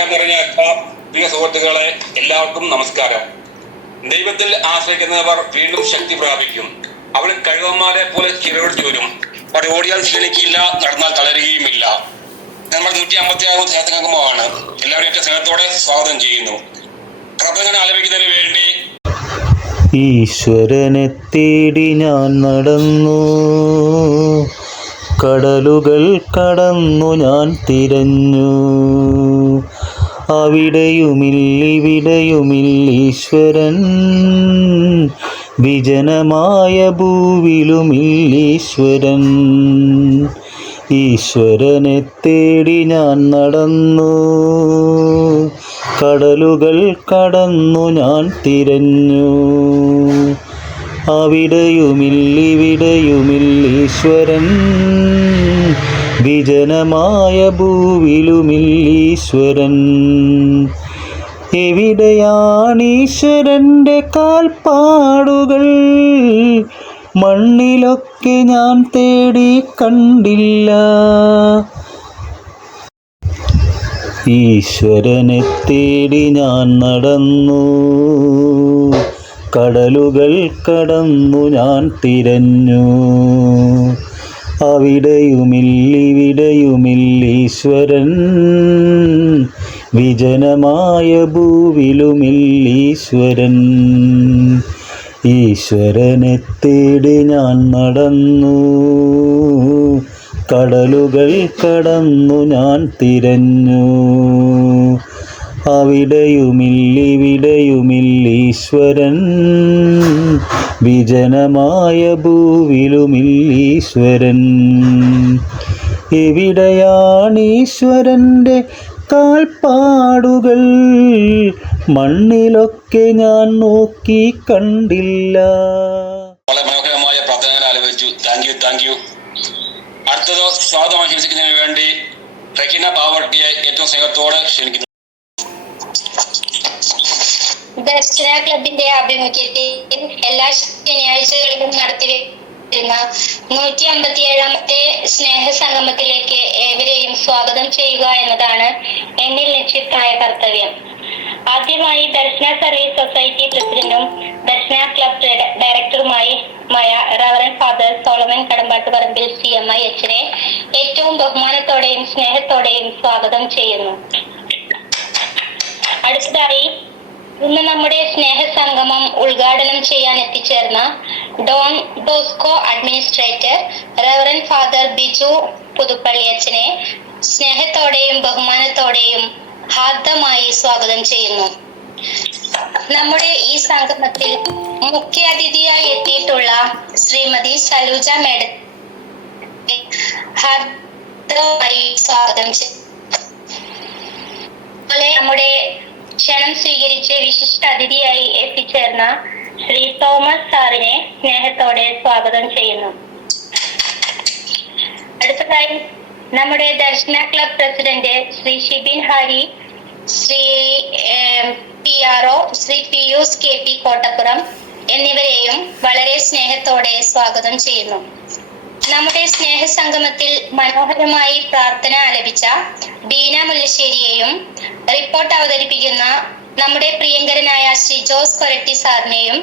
സ്നേഹം നിറഞ്ഞ പ്രിയ സുഹൃത്തുക്കളെ, എല്ലാവർക്കും നമസ്കാരം. ദൈവത്തിൽ ആശ്രയിക്കുന്നവർ വീണ്ടും ശക്തി പ്രാപിക്കും. അവൾ കഴിവന്മാരെ പോലെ ചിറകടിച്ചു വരും. അവർ ഓടിയാൽ ക്ഷീണിക്കില്ല, നടന്നാൽ തളരുകയുമില്ല. നമ്മൾ 156 സ്നേഹസംഗമമാണ്. എല്ലാവരും ഏറ്റവും സ്നേഹത്തോടെ സ്വാഗതം ചെയ്യുന്നു. പ്രബന്ധങ്ങൾ ആലപിക്കുന്നതിന് വേണ്ടി ഈശ്വരനെ തേടി ഞാൻ നടന്നു, കടലുകൾ കടന്നു ഞാൻ തിരഞ്ഞു. അവിടെയുമില്ലിവിടെയുമില്ലീശ്വരൻ, വിജനമായ ഭൂവിലുമില്ലീശ്വരൻ. ഈശ്വരനെ തേടി ഞാൻ നടന്നു, കടലുകൾ കടന്നു ഞാൻ തിരഞ്ഞു. അവിടെയുമില്ലിവിടെയുമില്ലീശ്വരൻ, വിജനമായ ഭൂവിലുമില്ലീശ്വരൻ. എവിടെയാണീശ്വരൻ്റെ കാൽപ്പാടുകൾ? മണ്ണിലൊക്കെ ഞാൻ തേടി കണ്ടില്ല. ഈശ്വരനെ തേടി ഞാൻ നടന്നു, കടലുകൾ കടന്നു ഞാൻ തിരഞ്ഞു. അവിടെയുമില്ലിവിടെയുമില്ലീശ്വരൻ, വിജനമായ ഭൂവിലുമില്ലീശ്വരൻ. ഈശ്വരനെ തേടി ഞാൻ നടന്നു, കടലുകൾ കടന്നു ഞാൻ തിരഞ്ഞു. അവിടെയുമില്ലിവിടെയുമില്ലീശ്വരൻ, വിജനമായ ഭൂവിലുമില്ലീശ്വരൻ. എവിടെയാണീശ്വരൻ്റെ കാൽപ്പാടുകൾ? മണ്ണിലൊക്കെ ഞാൻ നോക്കി കണ്ടില്ല. വളരെ മനോഹരമായ പ്രാർത്ഥനകൾ ആലപിച്ചു. Thank you. അടുത്തത് സ്വാഗതം ആശംസിക്കുന്നതിന് വേണ്ടി റെക്കിന പാവർട്ടിയെ ഏറ്റവും സ്നേഹത്തോടെ ക്ഷണിക്കുന്നു. ദർശന ക്ലബിന്റെ ആഭിമുഖ്യത്തിൽ എല്ലാ ശനിയാഴ്ചകളിലും നടത്തിവരുന്ന 157ാമത്തെ സ്നേഹസംഗമത്തിലേക്ക് ഏവരെയും സ്വാഗതം ചെയ്യുക എന്നതാണ് എന്നിൽ നിക്ഷിപ്തമായ കർത്തവ്യം. ആദ്യമായി ദർശന സർവീസ് സൊസൈറ്റി പ്രസിഡന്റും ദർശന ക്ലബ് ഡയറക്ടറുമായി reverend father Solomon Kadambattuparambil CMI അച്ഛനെ ഏറ്റവും ബഹുമാനത്തോടെയും സ്നേഹത്തോടെയും സ്വാഗതം ചെയ്യുന്നു. അടുത്തതായി ഇന്ന് നമ്മുടെ സ്നേഹസംഗമം ഉദ്ഘാടനം ചെയ്യാൻ എത്തിച്ചേർന്ന Don Bosco administrator reverend father Biju Puthuppally അച്ഛനെ സ്നേഹത്തോടെയും ബഹുമാനത്തോടെയും ഹാർദമായി സ്വാഗതം ചെയ്യുന്നു. നമ്മുടെ ഈ സംഗമത്തിൽ മുഖ്യ അതിഥിയായി എത്തിയിട്ടുള്ള ശ്രീമതി സലൂജ മേഡം ഹാർദമായി സ്വാഗതം ചെയ്യുന്നു. നമ്മുടെ ക്ഷണം സ്വീകരിച്ച് വിശിഷ്ട അതിഥിയായി എത്തിച്ചേർന്ന ശ്രീ തോമസ് സാറിനെ സ്നേഹത്തോടെ സ്വാഗതം ചെയ്യുന്നു. അടുത്തതായി നമ്മുടെ Darshana club president Shri Shibin Harry, Shri PRO Shri Pius KP Kottappuram എന്നിവരെയും വളരെ സ്നേഹത്തോടെ സ്വാഗതം ചെയ്യുന്നു. നമ്മുടെ സ്നേഹസംഗമത്തിൽ മനോഹരമായി പ്രാർത്ഥന ആലപിച്ച ബീന മുല്ലശ്ശേരിയെയും റിപ്പോർട്ട് അവതരിപ്പിക്കുന്ന നമ്മുടെ പ്രിയങ്കരനായ ശ്രീ ജോസ് കൊരട്ടി സാറിനെയും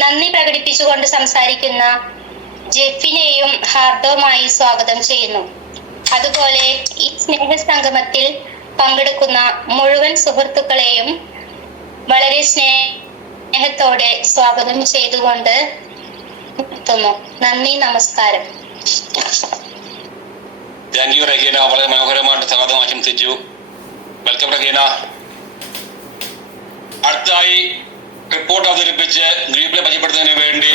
നന്ദി പ്രകടിപ്പിച്ചുകൊണ്ട് സംസാരിക്കുന്ന ജെഫിനെയും ഹാർദവുമായി സ്വാഗതം ചെയ്യുന്നു. അതുപോലെ ഈ സ്നേഹസംഗമത്തിൽ പങ്കെടുക്കുന്ന മുഴുവൻ സുഹൃത്തുക്കളെയും വളരെ സ്നേഹത്തോടെ സ്വാഗതം ചെയ്തുകൊണ്ട് നിർത്തുന്നു. നന്ദി, നമസ്കാരം. താങ്ക് യു റഹീന, വളരെ മനോഹരമായിട്ട് സ്വാഗതം ആശംസിച്ചു. വെൽക്കം റഹീന. അടുത്തായി റിപ്പോർട്ട് അവതരിപ്പിച്ച് ഗ്രൂപ്പിലെ പരിചയപ്പെടുത്തുന്നതിന് വേണ്ടി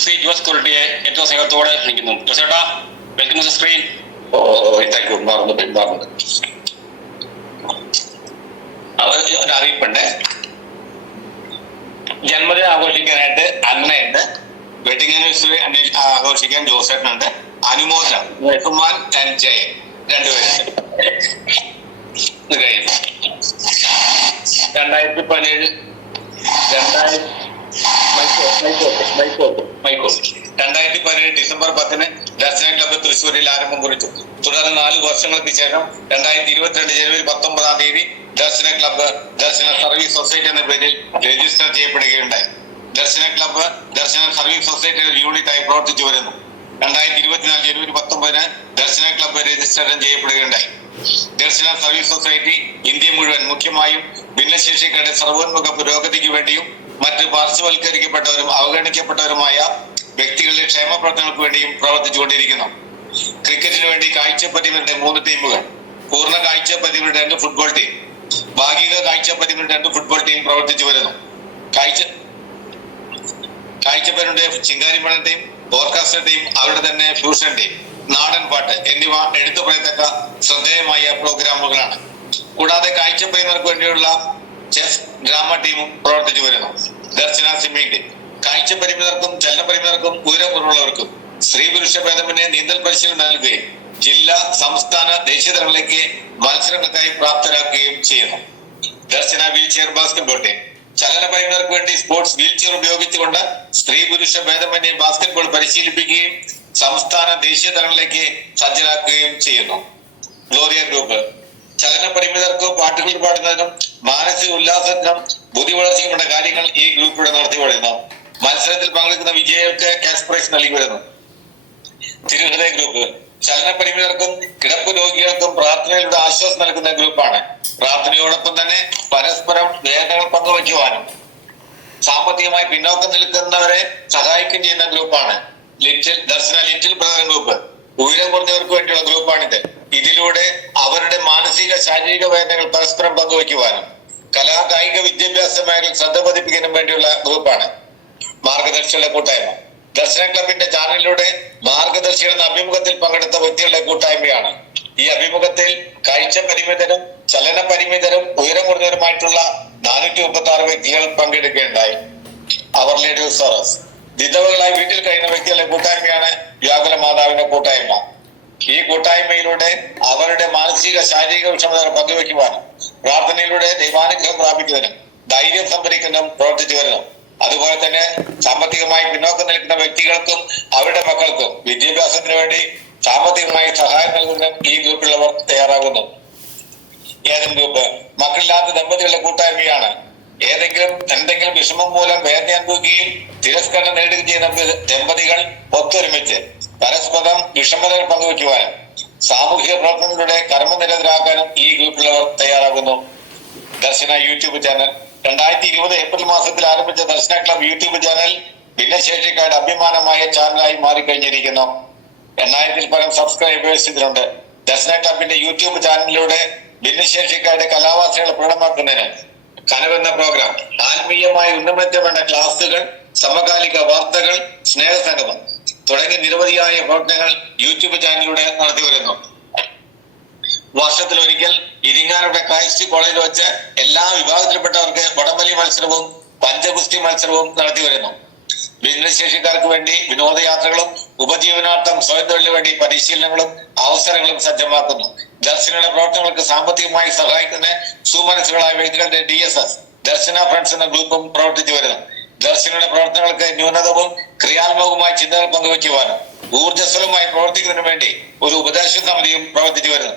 ശ്രീ ജോസ് കുരട്ടിയെ ഏറ്റവും സ്നേഹത്തോടെ ക്ഷണിക്കുന്നു. ജോസേട്ടാ, വെൽക്കം ടു സ്ക്രീൻ. ഒരു അറിയിപ്പുണ്ട്. ജന്മദിനം ആഘോഷിക്കാനായിട്ട് അന്നയുണ്ട്, വെഡിങ് ആനിവേഴ്സറി ആഘോഷിക്കാൻ ജോസേട്ടനുണ്ട്, അനുമോദനം റഹ്മാൻ ആൻഡ് ജയൻ രണ്ടുപേരും. 2017 2017 ഡിസംബർ 10 ദർശന ക്ലബ്ബ് തൃശ്ശൂരിൽ ആരംഭം കുറിച്ചു. തുടർന്ന് 4 വർഷങ്ങൾക്ക് ശേഷം 2022 ജനുവരി 19 ദർശന ക്ലബ്ബ് ദർശന സർവീസ് സൊസൈറ്റി എന്ന പേരിൽ രജിസ്റ്റർ ചെയ്യപ്പെടുകയുണ്ടായി. ദർശന ക്ലബ്ബ് ദർശന സർവീസ് സൊസൈറ്റിയുടെ യൂണിറ്റ് ആയി പ്രവർത്തിച്ചു വരുന്നു. 2024 ജനുവരി 19 ദർശന ക്ലബ്ബ് രജിസ്റ്റർ ചെയ്യപ്പെടുകയുണ്ടായി. ദർശന സർവീസ് സൊസൈറ്റി ഇന്ത്യ മുഴുവൻ മുഖ്യമായും ഭിന്നശേഷിക്കാരുടെ സർവോന്മുഖ പുരോഗതിക്ക് വേണ്ടിയും മറ്റ് പാർശ്വവൽക്കരിക്കപ്പെട്ടവരും അവഗണിക്കപ്പെട്ടവരുമായ വ്യക്തികളുടെ ക്ഷേമ പ്രവർത്തനങ്ങൾക്ക് വേണ്ടിയും പ്രവർത്തിച്ചുകൊണ്ടിരിക്കുന്നു. ക്രിക്കറ്റിന് വേണ്ടി കാഴ്ചപ്പരിമിതരുടെ 3 ടീമുകൾ, പൂർണ്ണ കാഴ്ചപ്പരിമിതരുടെ 2 ഫുട്ബോൾ ടീം, ഭാഗിക കാഴ്ചപ്പരിമിതരുടെ 2 ഫുട്ബോൾ ടീം പ്രവർത്തിച്ചു വരുന്നു. കാഴ്ചപ്പരിമിതരുടെ ചിങ്കാരിമണ ടീം, ഓർക്കസ്ട്ര ടീം, അവരുടെ തന്നെ ഫ്യൂഷൻ ടീം, നാടൻ പാട്ട് എന്നിവ എടുത്തു പറയത്തക്ക ശ്രദ്ധേയമായ പ്രോഗ്രാമുകളാണ്. കൂടാതെ കാഴ്ചപ്പരിമിതർക്ക് വേണ്ടിയുള്ള ചെസ് ഡ്രാമ ടീമും പ്രവർത്തിച്ചു വരുന്നു. ദർശന സ്വിമ്മിംഗ് ടീം കാഴ്ചപരിമിതർക്കും ചലനപരിമിതർക്കും ഉയരക്കുറവുള്ളവർക്കും സ്ത്രീ പുരുഷ ഭേദമന്യേ നീന്തൽ പരിശീലനം നൽകുകയും ജില്ലാ, സംസ്ഥാന, ദേശീയ തലങ്ങളിലേക്ക് മത്സരങ്ങൾക്കായി പ്രാപ്തരാക്കുകയും ചെയ്യുന്നു. ദർശന വീൽ ചെയർ ബാസ്കറ്റ്ബോൾ ടീം ചലനപരിമിതർക്ക് വേണ്ടി സ്പോർട്സ് വീൽ ചെയർ ഉപയോഗിച്ചുകൊണ്ട് സ്ത്രീ പുരുഷ ഭേദമന്യേ ബാസ്കറ്റ്ബോൾ പരിശീലിപ്പിക്കുകയും സംസ്ഥാന, ദേശീയ തലങ്ങളിലേക്ക് സജ്ജരാക്കുകയും ചെയ്യുന്നു. ഗ്ലോറിയ ഗ്രൂപ്പ് ചലന പരിമിതർക്കും പാട്ടുകൾ പാടുന്നതിനും മാനസിക ഉല്ലാസത്തിനും ബുദ്ധി വളർച്ചയ്ക്കുമുള്ള കാര്യങ്ങൾ ഈ ഗ്രൂപ്പിലൂടെ നടത്തി വരുന്നു. മത്സരത്തിൽ പങ്കെടുക്കുന്ന വിജയികൾക്ക് ക്യാഷ് പ്രൈസ് നൽകി വരുന്നു. തിരുഹൃദയ ഗ്രൂപ്പ് ചലന പരിമിതർക്കും കിടപ്പ് രോഗികൾക്കും പ്രാർത്ഥനയിലൂടെ ആശ്വാസം നൽകുന്ന ഗ്രൂപ്പാണ്. പ്രാർത്ഥനയോടൊപ്പം തന്നെ പരസ്പരം വേദനകൾ പങ്കുവയ്ക്കുവാനും സാമ്പത്തികമായി പിന്നോക്കം നിൽക്കുന്നവരെ സഹായിക്കുകയും ചെയ്യുന്ന ഗ്രൂപ്പാണ് ദർശന ലിറ്റിൽ ബ്രദർ ഗ്രൂപ്പ്. ഉയരം കുറഞ്ഞവർക്ക് വേണ്ടിയുള്ള ഗ്രൂപ്പാണിത്. ഇതിലൂടെ അവരുടെ മാനസിക, ശാരീരിക വേദനകൾ പരസ്പരം പങ്കുവയ്ക്കുവാനും കലാ, കായിക, വിദ്യാഭ്യാസ മേഖലയിൽ ശ്രദ്ധ പതിപ്പിക്കാനും വേണ്ടിയുള്ള ഗ്രൂപ്പാണ് മാർഗദർശികളുടെ കൂട്ടായ്മ. ദർശന ക്ലബിന്റെ ചാനലിലൂടെ മാർഗദർശി എന്ന അഭിമുഖത്തിൽ പങ്കെടുത്ത വ്യക്തികളുടെ കൂട്ടായ്മയാണ്. ഈ അഭിമുഖത്തിൽ കാഴ്ച പരിമിതരും ചലന പരിമിതരും ഉയരം കുറഞ്ഞവരുമായിട്ടുള്ള 436 വ്യക്തികൾ പങ്കെടുക്കുകയുണ്ടായി. അവർ ലീഡേഴ്സ് സോറസ് വിധവകളായി വീട്ടിൽ കഴിയുന്ന വ്യക്തികളുടെ കൂട്ടായ്മയാണ് വ്യാകുല മാതാവിന്റെ കൂട്ടായ്മ. ഈ കൂട്ടായ്മയിലൂടെ അവരുടെ മാനസിക, ശാരീരിക വിഷമതകൾ പങ്കുവയ്ക്കുവാനും പ്രാർത്ഥനയിലൂടെ ദൈവാനുഗ്രഹം പ്രാപിക്കുന്നതിനും ധൈര്യം സംഭരിക്കുന്നതിനും പ്രവർത്തിച്ചു വരുന്നു. അതുപോലെ തന്നെ സാമ്പത്തികമായി പിന്നോക്കം നിൽക്കുന്ന വ്യക്തികൾക്കും അവരുടെ മക്കൾക്കും വിദ്യാഭ്യാസത്തിന് വേണ്ടി സാമ്പത്തികമായി സഹായം നൽകുന്നതിനും ഈ ഗ്രൂപ്പിലുള്ളവർ തയ്യാറാകുന്നു. ഏതെങ്കിലും ഗ്രൂപ്പ് മക്കളില്ലാത്ത ദമ്പതികളുടെ കൂട്ടായ്മയാണ്. എന്തെങ്കിലും വിഷമം മൂലം വേദന അനുഭവിക്കുകയും തിരസ്കരണം നേടുകയും ചെയ്യുന്ന ദമ്പതികൾ ഒത്തൊരുമിച്ച് പരസ്പരം വിഷമതകൾ പങ്കുവയ്ക്കുവാനും സാമൂഹിക പ്രവർത്തനങ്ങളുടെ കർമ്മനിരതരാക്കാനും ഈ ഗ്രൂപ്പിലുള്ളവർ തയ്യാറാകുന്നു. ദർശന യൂട്യൂബ് ചാനൽ 2020 ഏപ്രിൽ മാസത്തിൽ ആരംഭിച്ച ദർശന ക്ലബ് യൂട്യൂബ് ചാനൽ ഭിന്നശേഷിക്കാരുടെ അഭിമാനമായ ചാനലായി മാറിക്കഴിഞ്ഞിരിക്കുന്നു. 1000-ൽ പരം സബ്സ്ക്രൈബേഴ്സ് ഇതിലുണ്ട്. ദർശന ക്ലബിന്റെ യൂട്യൂബ് ചാനലിലൂടെ ഭിന്നശേഷിക്കാരുടെ കലാവാസനകൾ പ്രകടമാക്കുന്നതിന് കനവെന്ന പ്രോഗ്രാം, ആത്മീയമായ ഉന്നമനത്തിന് വേണ്ട ക്ലാസുകൾ, സമകാലിക വാർത്തകൾ, സ്നേഹസംഗമം തുടങ്ങിയ നിരവധിയായ പ്രവർത്തനങ്ങൾ യൂട്യൂബ് ചാനലിലൂടെ നടത്തി വരുന്നു. വർഷത്തിലൊരിക്കൽ ഇരിങ്ങാലക്കുട ക്രൈസ്റ്റ് കോളേജിൽ വെച്ച് എല്ലാ വിഭാഗത്തിൽപ്പെട്ടവർക്ക് വടംവലി മത്സരവും പഞ്ചഗുസ്തി മത്സരവും നടത്തി വരുന്നു. ഭിന്നശേഷിക്കാർക്ക് വേണ്ടി വിനോദയാത്രകളും ഉപജീവനാർത്ഥം സ്വയം തൊഴിലിന് വേണ്ടി പരിശീലനങ്ങളും അവസരങ്ങളും സജ്ജമാക്കുന്നു. ദർശനയുടെ പ്രവർത്തനങ്ങൾക്ക് സാമ്പത്തികമായി സഹായിക്കുന്ന സുമനസ്സുകളായ വ്യക്തികളുടെ DSS ദർശന ഫ്രണ്ട്സ് എന്ന ഗ്രൂപ്പും പ്രവർത്തിച്ചു വരുന്നു. ദർശനയുടെ പ്രവർത്തനങ്ങൾക്ക് ന്യൂനതവും ക്രിയാത്മകവുമായ ചിന്തകൾ പങ്കുവയ്ക്കുവാനും ഊർജ്ജസ്വലമായി പ്രവർത്തിക്കുന്നതിനു വേണ്ടി ഒരു ഉപദേശ സമിതിയും പ്രവർത്തിച്ചു വരുന്നു.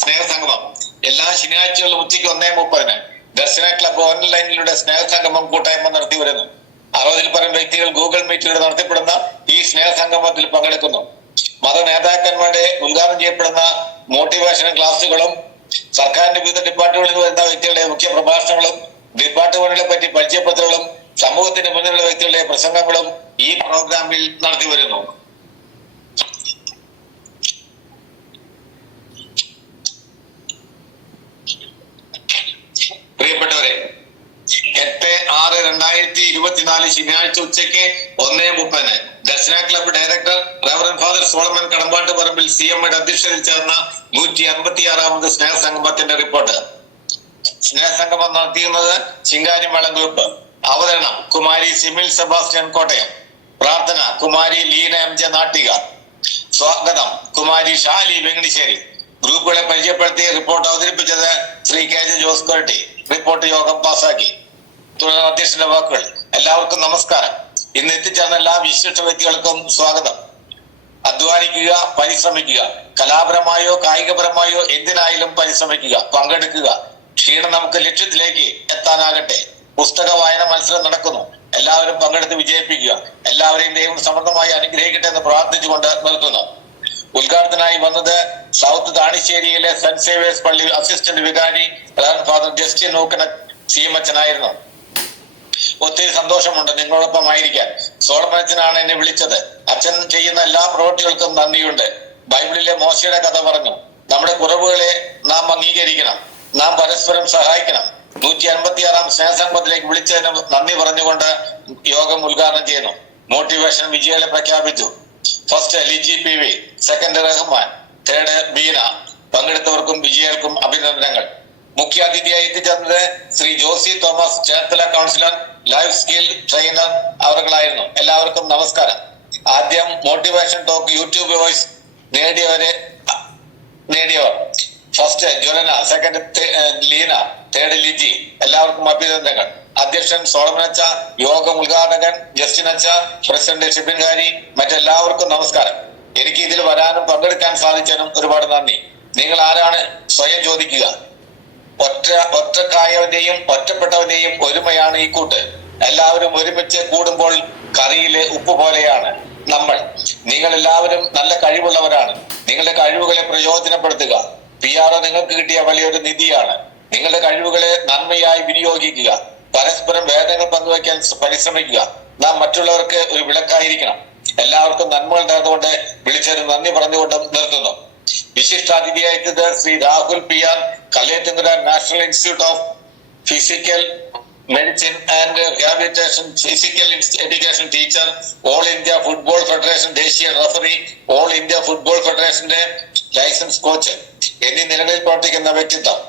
സ്നേഹസംഗമം എല്ലാ ശനിയാഴ്ചകളിലും ഉച്ചയ്ക്ക് 1:30 ദർശന ക്ലബ്ബ് ഓൺലൈനിലൂടെ സ്നേഹസംഗമം കൂട്ടായ്മ നടത്തി വരുന്നു. 60-ൽ പരം വ്യക്തികൾ ഗൂഗിൾ മീറ്റിലൂടെ നടത്തപ്പെടുന്ന ഈ സ്നേഹസംഗമത്തിൽ പങ്കെടുക്കുന്നു. മത നേതാക്കന്മാരുടെ ഉദ്ഘാടനം ചെയ്യപ്പെടുന്ന മോട്ടിവേഷൻ ക്ലാസുകളും സർക്കാരിന്റെ വിവിധ ഡിപ്പാർട്ട്മെന്റുകളിൽ വരുന്ന വ്യക്തികളുടെ മുഖ്യ പ്രഭാഷണങ്ങളും ഡിപ്പാർട്ട്മെന്റുകളെ പറ്റി പരിചയപ്പെടുത്തലുകളും സമൂഹത്തിന് മുന്നിലുള്ള വ്യക്തികളുടെ പ്രസംഗങ്ങളും ഈ പ്രോഗ്രാമിൽ നടത്തി വരുന്നു. പ്രിയപ്പെട്ടവരെ, 8/6/2024 ശനിയാഴ്ച ഉച്ചയ്ക്ക് 1:30 Darshana club director reverend father Solomon Kadambattu Parambil CMയുടെ അധ്യക്ഷതയിൽ ചേർന്ന 156ാമത് സ്നേഹസംഗമത്തിന്റെ റിപ്പോർട്ട്. സ്നേഹസംഗമം നടത്തിയിരുന്നത് ചിങ്കാരിമേളം ഗ്രൂപ്പ്. അവതരണം കുമാരി സിമിൽ സെബാസ്റ്റ്യൻ കോട്ടയം. പ്രാർത്ഥന കുമാരി ലീന MJ നാട്ടിക. സ്വാഗതം കുമാരി ഷാലി വെങ്കടിശ്ശേരി. ഗ്രൂപ്പുകളെ പരിചയപ്പെടുത്തി റിപ്പോർട്ട് അവതരിപ്പിച്ചത് Shri KJ Jose Koratty. Report യോഗം പാസാക്കി. തുടർന്ന് അധ്യക്ഷന്റെ വാക്കുകൾ. എല്ലാവർക്കും നമസ്കാരം. ഇന്ന് എത്തിച്ചേർന്ന എല്ലാ വിശിഷ്ട വ്യക്തികൾക്കും സ്വാഗതം. അധ്വാനിക്കുക, പരിശ്രമിക്കുക. കലാപരമായോ കായികപരമായോ എന്തിനായാലും പരിശ്രമിക്കുക, പങ്കെടുക്കുക. ക്ഷീണം നമുക്ക് ലക്ഷ്യത്തിലേക്ക് എത്താനാകട്ടെ. പുസ്തക വായന മത്സരം നടക്കുന്നു. എല്ലാവരും പങ്കെടുത്ത് വിജയിപ്പിക്കുക. എല്ലാവരെയും ദൈവം സമൃദ്ധമായി അനുഗ്രഹിക്കട്ടെ എന്ന് പ്രാർത്ഥിച്ചുകൊണ്ട് നിർത്തുന്നു. ഉദ്ഘാടനത്തിനായി വന്നത് സൗത്ത് താണിശ്ശേരിയിലെ സെന്റ് സേവിയേഴ്സ് പള്ളി അസിസ്റ്റന്റ് വികാരി ഫാദർ ജസ്റ്റിൻ നൂക്കന CM ആയിരുന്നു. ഒത്തിരി സന്തോഷമുണ്ട് നിങ്ങളോടൊപ്പം ആയിരിക്കാൻ. സോളമനച്ചനാണ് എന്നെ വിളിച്ചത്. അച്ഛൻ ചെയ്യുന്ന എല്ലാ പ്രവൃത്തികൾക്കും നന്ദിയുണ്ട്. ബൈബിളിലെ മോശയുടെ കഥ പറഞ്ഞു. നമ്മുടെ കുറവുകളെ നാം അംഗീകരിക്കണം, നാം പരസ്പരം സഹായിക്കണം. 156 സ്നേഹസംഗമത്തിലേക്ക് വിളിച്ചതിന് നന്ദി പറഞ്ഞുകൊണ്ട് യോഗം ഉദ്ഘാടനം ചെയ്യുന്നു. മോട്ടിവേഷൻ വിജയികളെ പ്രഖ്യാപിച്ചു. First Liji PV, second Rahman, third Beena. പങ്കെടുത്തവർക്കും വിജയികൾക്കും അഭിനന്ദനങ്ങൾ. മുഖ്യ അതിഥിയായി എത്തിച്ചേർന്നത് Shri Josie Thomas, Cherthala councillor, life skill trainer അവർകളായിരുന്നു. എല്ലാവർക്കും നമസ്കാരം. ആദ്യം മോട്ടിവേഷൻ ടോക്ക് യൂട്യൂബ് വോയിസ് നേടിയവർ first Jwalana, second Leena, third Liji. എല്ലാവർക്കും അഭിനന്ദനങ്ങൾ. അധ്യക്ഷൻ സോളമനച്ച, യോഗം ഉദ്ഘാടകൻ ജസ്റ്റിൻ അച്ച, പ്രസിഡന്റ് ഷിബിൻ ഹാരി, മറ്റെല്ലാവർക്കും നമസ്കാരം. എനിക്ക് ഇതിൽ വരാനും പങ്കെടുക്കാൻ സാധിച്ചതിനും ഒരുപാട് നന്ദി. നിങ്ങൾ ആരാണ്? സ്വയം ചോദിക്കുക. ഒറ്റക്കായവന്റെയും ഒറ്റപ്പെട്ടവന്റെയും ഒരുമയാണ് ഈ കൂട്ട്. എല്ലാവരും ഒരുമിച്ച് കൂടുമ്പോൾ കറിയിലെ ഉപ്പ് പോലെയാണ് നമ്മൾ. നിങ്ങൾ എല്ലാവരും നല്ല കഴിവുള്ളവരാണ്. നിങ്ങളുടെ കഴിവുകളെ പ്രയോജനപ്പെടുത്തുക. PRO നിങ്ങൾക്ക് കിട്ടിയ വലിയൊരു നിധിയാണ്. നിങ്ങളുടെ കഴിവുകളെ നന്മയായി വിനിയോഗിക്കുക. പരസ്പരം വേദനകൾ പങ്കുവയ്ക്കാൻ പരിശ്രമിക്കുക. നാം മറ്റുള്ളവർക്ക് ഒരു വിളക്കായിരിക്കണം. എല്ലാവർക്കും നന്മകൾ നേർന്നുകൊണ്ട് വിളിച്ചതിന് നന്ദി പറഞ്ഞുകൊണ്ട് നിർത്തുന്നു. വിശിഷ്ടാതിഥിയായത് Shri Rahul PR, Kallettumkara national institute of physical medicine and rehabilitation physical education teacher, all India football federation ദേശീയ റഫറി, ഓൾ ഇന്ത്യ ഫുട്ബോൾ ഫെഡറേഷന്റെ ലൈസൻസ് കോച്ച് എന്നീ നിലകളിൽ പ്രവർത്തിക്കുന്ന വ്യക്തിത്വം.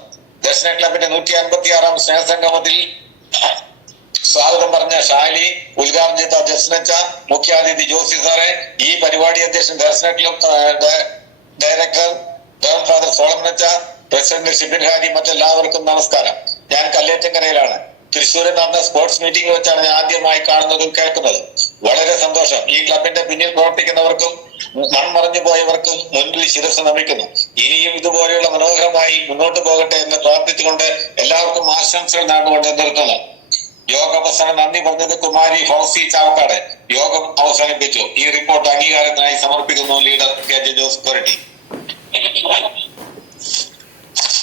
ദർശന ക്ലബിന്റെ 156 സ്നേഹസംഗമത്തിൽ സ്വാഗതം പറഞ്ഞ ഷാലി, ഉദ്ഘാടനം ചെയ്ത ജസ്നച്ച, മുഖ്യാതിഥി ജോസി സാറെ, ഈ പരിപാടി അധ്യക്ഷൻ ദർശന ക്ലബ് ഡയറക്ടർ ഫാദർ സോളമനച്ച, പ്രസിഡന്റ് ഷിബിൻ ഹാരി, മറ്റെല്ലാവർക്കും നമസ്കാരം. ഞാൻ കല്ലേറ്റങ്കരയിലാണ്. തൃശ്ശൂരിൽ നടന്ന സ്പോർട്സ് മീറ്റിംഗ് വെച്ചാണ് ഞാൻ ആദ്യമായി കാണുന്നതും കേൾക്കുന്നതും. വളരെ സന്തോഷം. ഈ ക്ലബിന്റെ പിന്നിൽ പ്രവർത്തിക്കുന്നവർക്കും മൺമറഞ്ഞു പോയവർക്കും മുന്നിൽ ശിരസ് നമിക്കുന്നു. ഇനിയും ഇതുപോലെയുള്ള മനോഹരമായി മുന്നോട്ട് പോകട്ടെ എന്ന് പ്രാർത്ഥിച്ചുകൊണ്ട് എല്ലാവർക്കും ആശംസകൾ നേർന്നുകൊണ്ട് നിർത്തുന്നു. യോഗാവസാനം നന്ദി പറഞ്ഞത് കുമാരി ഫൗസി ചാവക്കാട്. യോഗം അവസാനിപ്പിച്ചു. ഈ റിപ്പോർട്ട് അംഗീകാരത്തിനായി സമർപ്പിക്കുന്നു leader KJ Jose Koratty.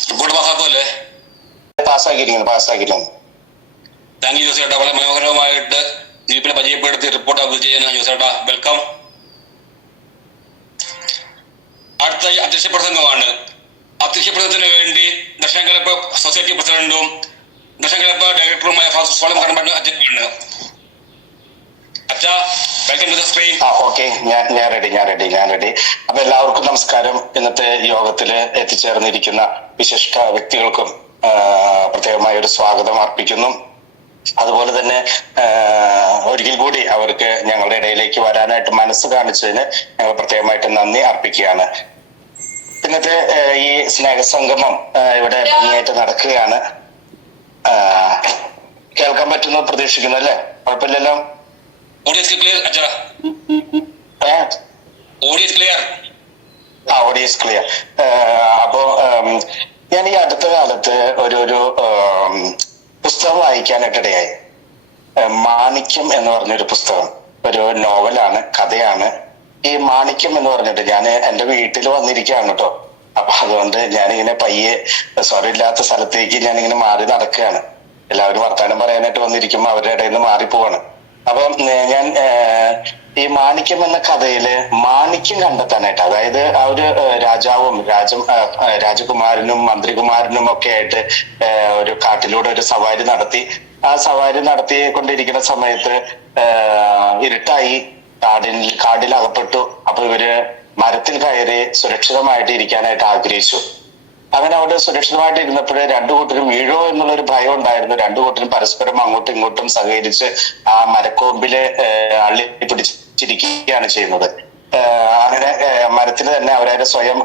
Report പാസ്സാക്കുമല്ലേ? പാസ്സാക്കിയിരിക്കുന്നു. താങ്ക് യു ജോസേട്ടാ. വളരെ മനോഹരമായിട്ട് ദ്വീപിനെ പരിചയപ്പെടുത്തി റിപ്പോർട്ട് അപ്ലോഡ് ചെയ്യുന്ന ജോസേട്ടാ, വെൽക്കം. അടുത്ത അധ്യക്ഷ പ്രസംഗമാണ്. അധ്യക്ഷ പ്രസംഗത്തിന് വേണ്ടി ദർശന ക്ലബ് സൊസൈറ്റി പ്രസിഡന്റും ദർശന ക്ലബ് ഡയറക്ടറുമായ ഫാദർ സോളം കടമ്പ അധ്യക്ഷനാണ്. അച്ഛാ, welcome to the screen. Okay, ഞാൻ റെഡി. അപ്പൊ എല്ലാവർക്കും നമസ്കാരം. ഇന്നത്തെ യോഗത്തില് എത്തിച്ചേർന്നിരിക്കുന്ന വിശിഷ്ട വ്യക്തികൾക്കും പ്രത്യേകമായ ഒരു സ്വാഗതം അർപ്പിക്കുന്നു. അതുപോലെ തന്നെ ഒരിക്കൽ കൂടി അവർക്ക് ഞങ്ങളുടെ ഇടയിലേക്ക് വരാനായിട്ട് മനസ്സ് കാണിച്ചതിന് ഞങ്ങൾ പ്രത്യേകമായിട്ട് നന്ദി അർപ്പിക്കുകയാണ്. ഇന്നത്തെ ഈ സ്നേഹസംഗമം ഇവിടെ ഭംഗിയായിട്ട് നടക്കുകയാണ്. കേൾക്കാൻ പറ്റുന്നു പ്രതീക്ഷിക്കുന്നു അല്ലേ? കുഴപ്പമില്ലല്ലോ? ഓഡിയൻസ് ക്ലിയർ അച്ഛാ? Audience clear. അപ്പോ ഞാൻ ഈ അടുത്ത കാലത്ത് ഒരു പുസ്തകം വായിക്കാനായിട്ടിടയായി. മാണിക്യം എന്ന് പറഞ്ഞൊരു പുസ്തകം, ഒരു നോവലാണ്, കഥയാണ്. ഈ മാണിക്യം എന്ന് പറഞ്ഞിട്ട് ഞാൻ എന്റെ വീട്ടിൽ വന്നിരിക്കുകയാണ് കേട്ടോ. അപ്പൊ അതുകൊണ്ട് ഞാനിങ്ങനെ പയ്യെ സ്വരമില്ലാത്ത സ്ഥലത്തേക്ക് ഞാനിങ്ങനെ മാറി നടക്കുകയാണ്. എല്ലാവരും വർത്താനം പറയാനായിട്ട് വന്നിരിക്കുമ്പോൾ അവരുടെ ഇടയിൽ നിന്ന് മാറിപ്പോവാണ്. അപ്പം ഞാൻ ഈ മാണിക്യം എന്ന കഥയില് മാണിക്യം കണ്ടെത്താനായിട്ട്, അതായത് ആ ഒരു രാജാവും രാജകുമാരനും മന്ത്രികുമാരനും ഒക്കെ ആയിട്ട് ഒരു കാട്ടിലൂടെ ഒരു സവാരി നടത്തി. ആ സവാരി നടത്തിക്കൊണ്ടിരിക്കുന്ന സമയത്ത് ഇരുട്ടായി, കാടിൽ അകപ്പെട്ടു. അപ്പൊ ഇവര് മരത്തിൽ കയറി സുരക്ഷിതമായിട്ട് ഇരിക്കാനായിട്ട് ആഗ്രഹിച്ചു. അങ്ങനെ അവിടെ സുരക്ഷിതമായിട്ട് ഇരുന്നപ്പോഴേ രണ്ടു കൂട്ടരും വീഴോ എന്നുള്ളൊരു ഭയം ഉണ്ടായിരുന്നു. രണ്ടു കൂട്ടരും പരസ്പരം അങ്ങോട്ടും ഇങ്ങോട്ടും സഹകരിച്ച് ആ മരക്കൊമ്പില് അള്ളി പിടിച്ചിരിക്കുകയാണ് ചെയ്യുന്നത്. അങ്ങനെ മരത്തിൽ തന്നെ അവരെ സ്വയം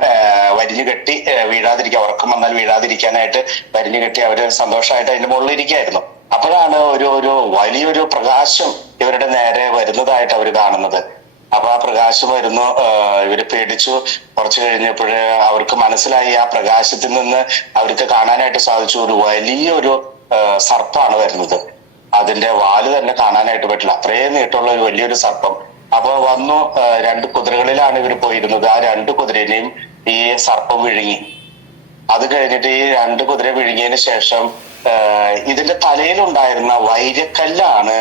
വരിഞ്ഞു കെട്ടി വീഴാതിരിക്കാൻ, ഉറക്കം വന്നാൽ വീഴാതിരിക്കാനായിട്ട് വരിഞ്ഞു കെട്ടി അവര് സന്തോഷമായിട്ട് അതിന്റെ മുകളിൽ ഇരിക്കുകയായിരുന്നു. അപ്പോഴാണ് ഒരു വലിയൊരു പ്രകാശം ഇവരുടെ നേരെ വരുന്നതായിട്ട് അവർ കാണുന്നത്. അപ്പൊ ആ പ്രകാശം വരുന്നു, ഇവര് പേടിച്ചു. കുറച്ചു കഴിഞ്ഞപ്പോൾ അവർക്ക് മനസ്സിലായി, ആ പ്രകാശത്തിൽ നിന്ന് അവർക്ക് കാണാനായിട്ട് സാധിച്ചു ഒരു വലിയൊരു സർപ്പമാണ് വരുന്നത്. അതിന്റെ വാല് തന്നെ കാണാനായിട്ട് പറ്റില്ല, അത്രയും നീട്ടമുള്ള ഒരു വലിയൊരു സർപ്പം. അപ്പൊ വന്നു, 2 കുതിരകളിലാണ് ഇവർ പോയിരുന്നത്. ആ 2 കുതിരനെയും ഈ സർപ്പം വിഴുങ്ങി. അത് കഴിഞ്ഞിട്ട് ഈ 2 കുതിര വിഴുങ്ങിയതിന് ശേഷം ഇതിന്റെ തലയിലുണ്ടായിരുന്ന വൈരക്കല്ലാണ്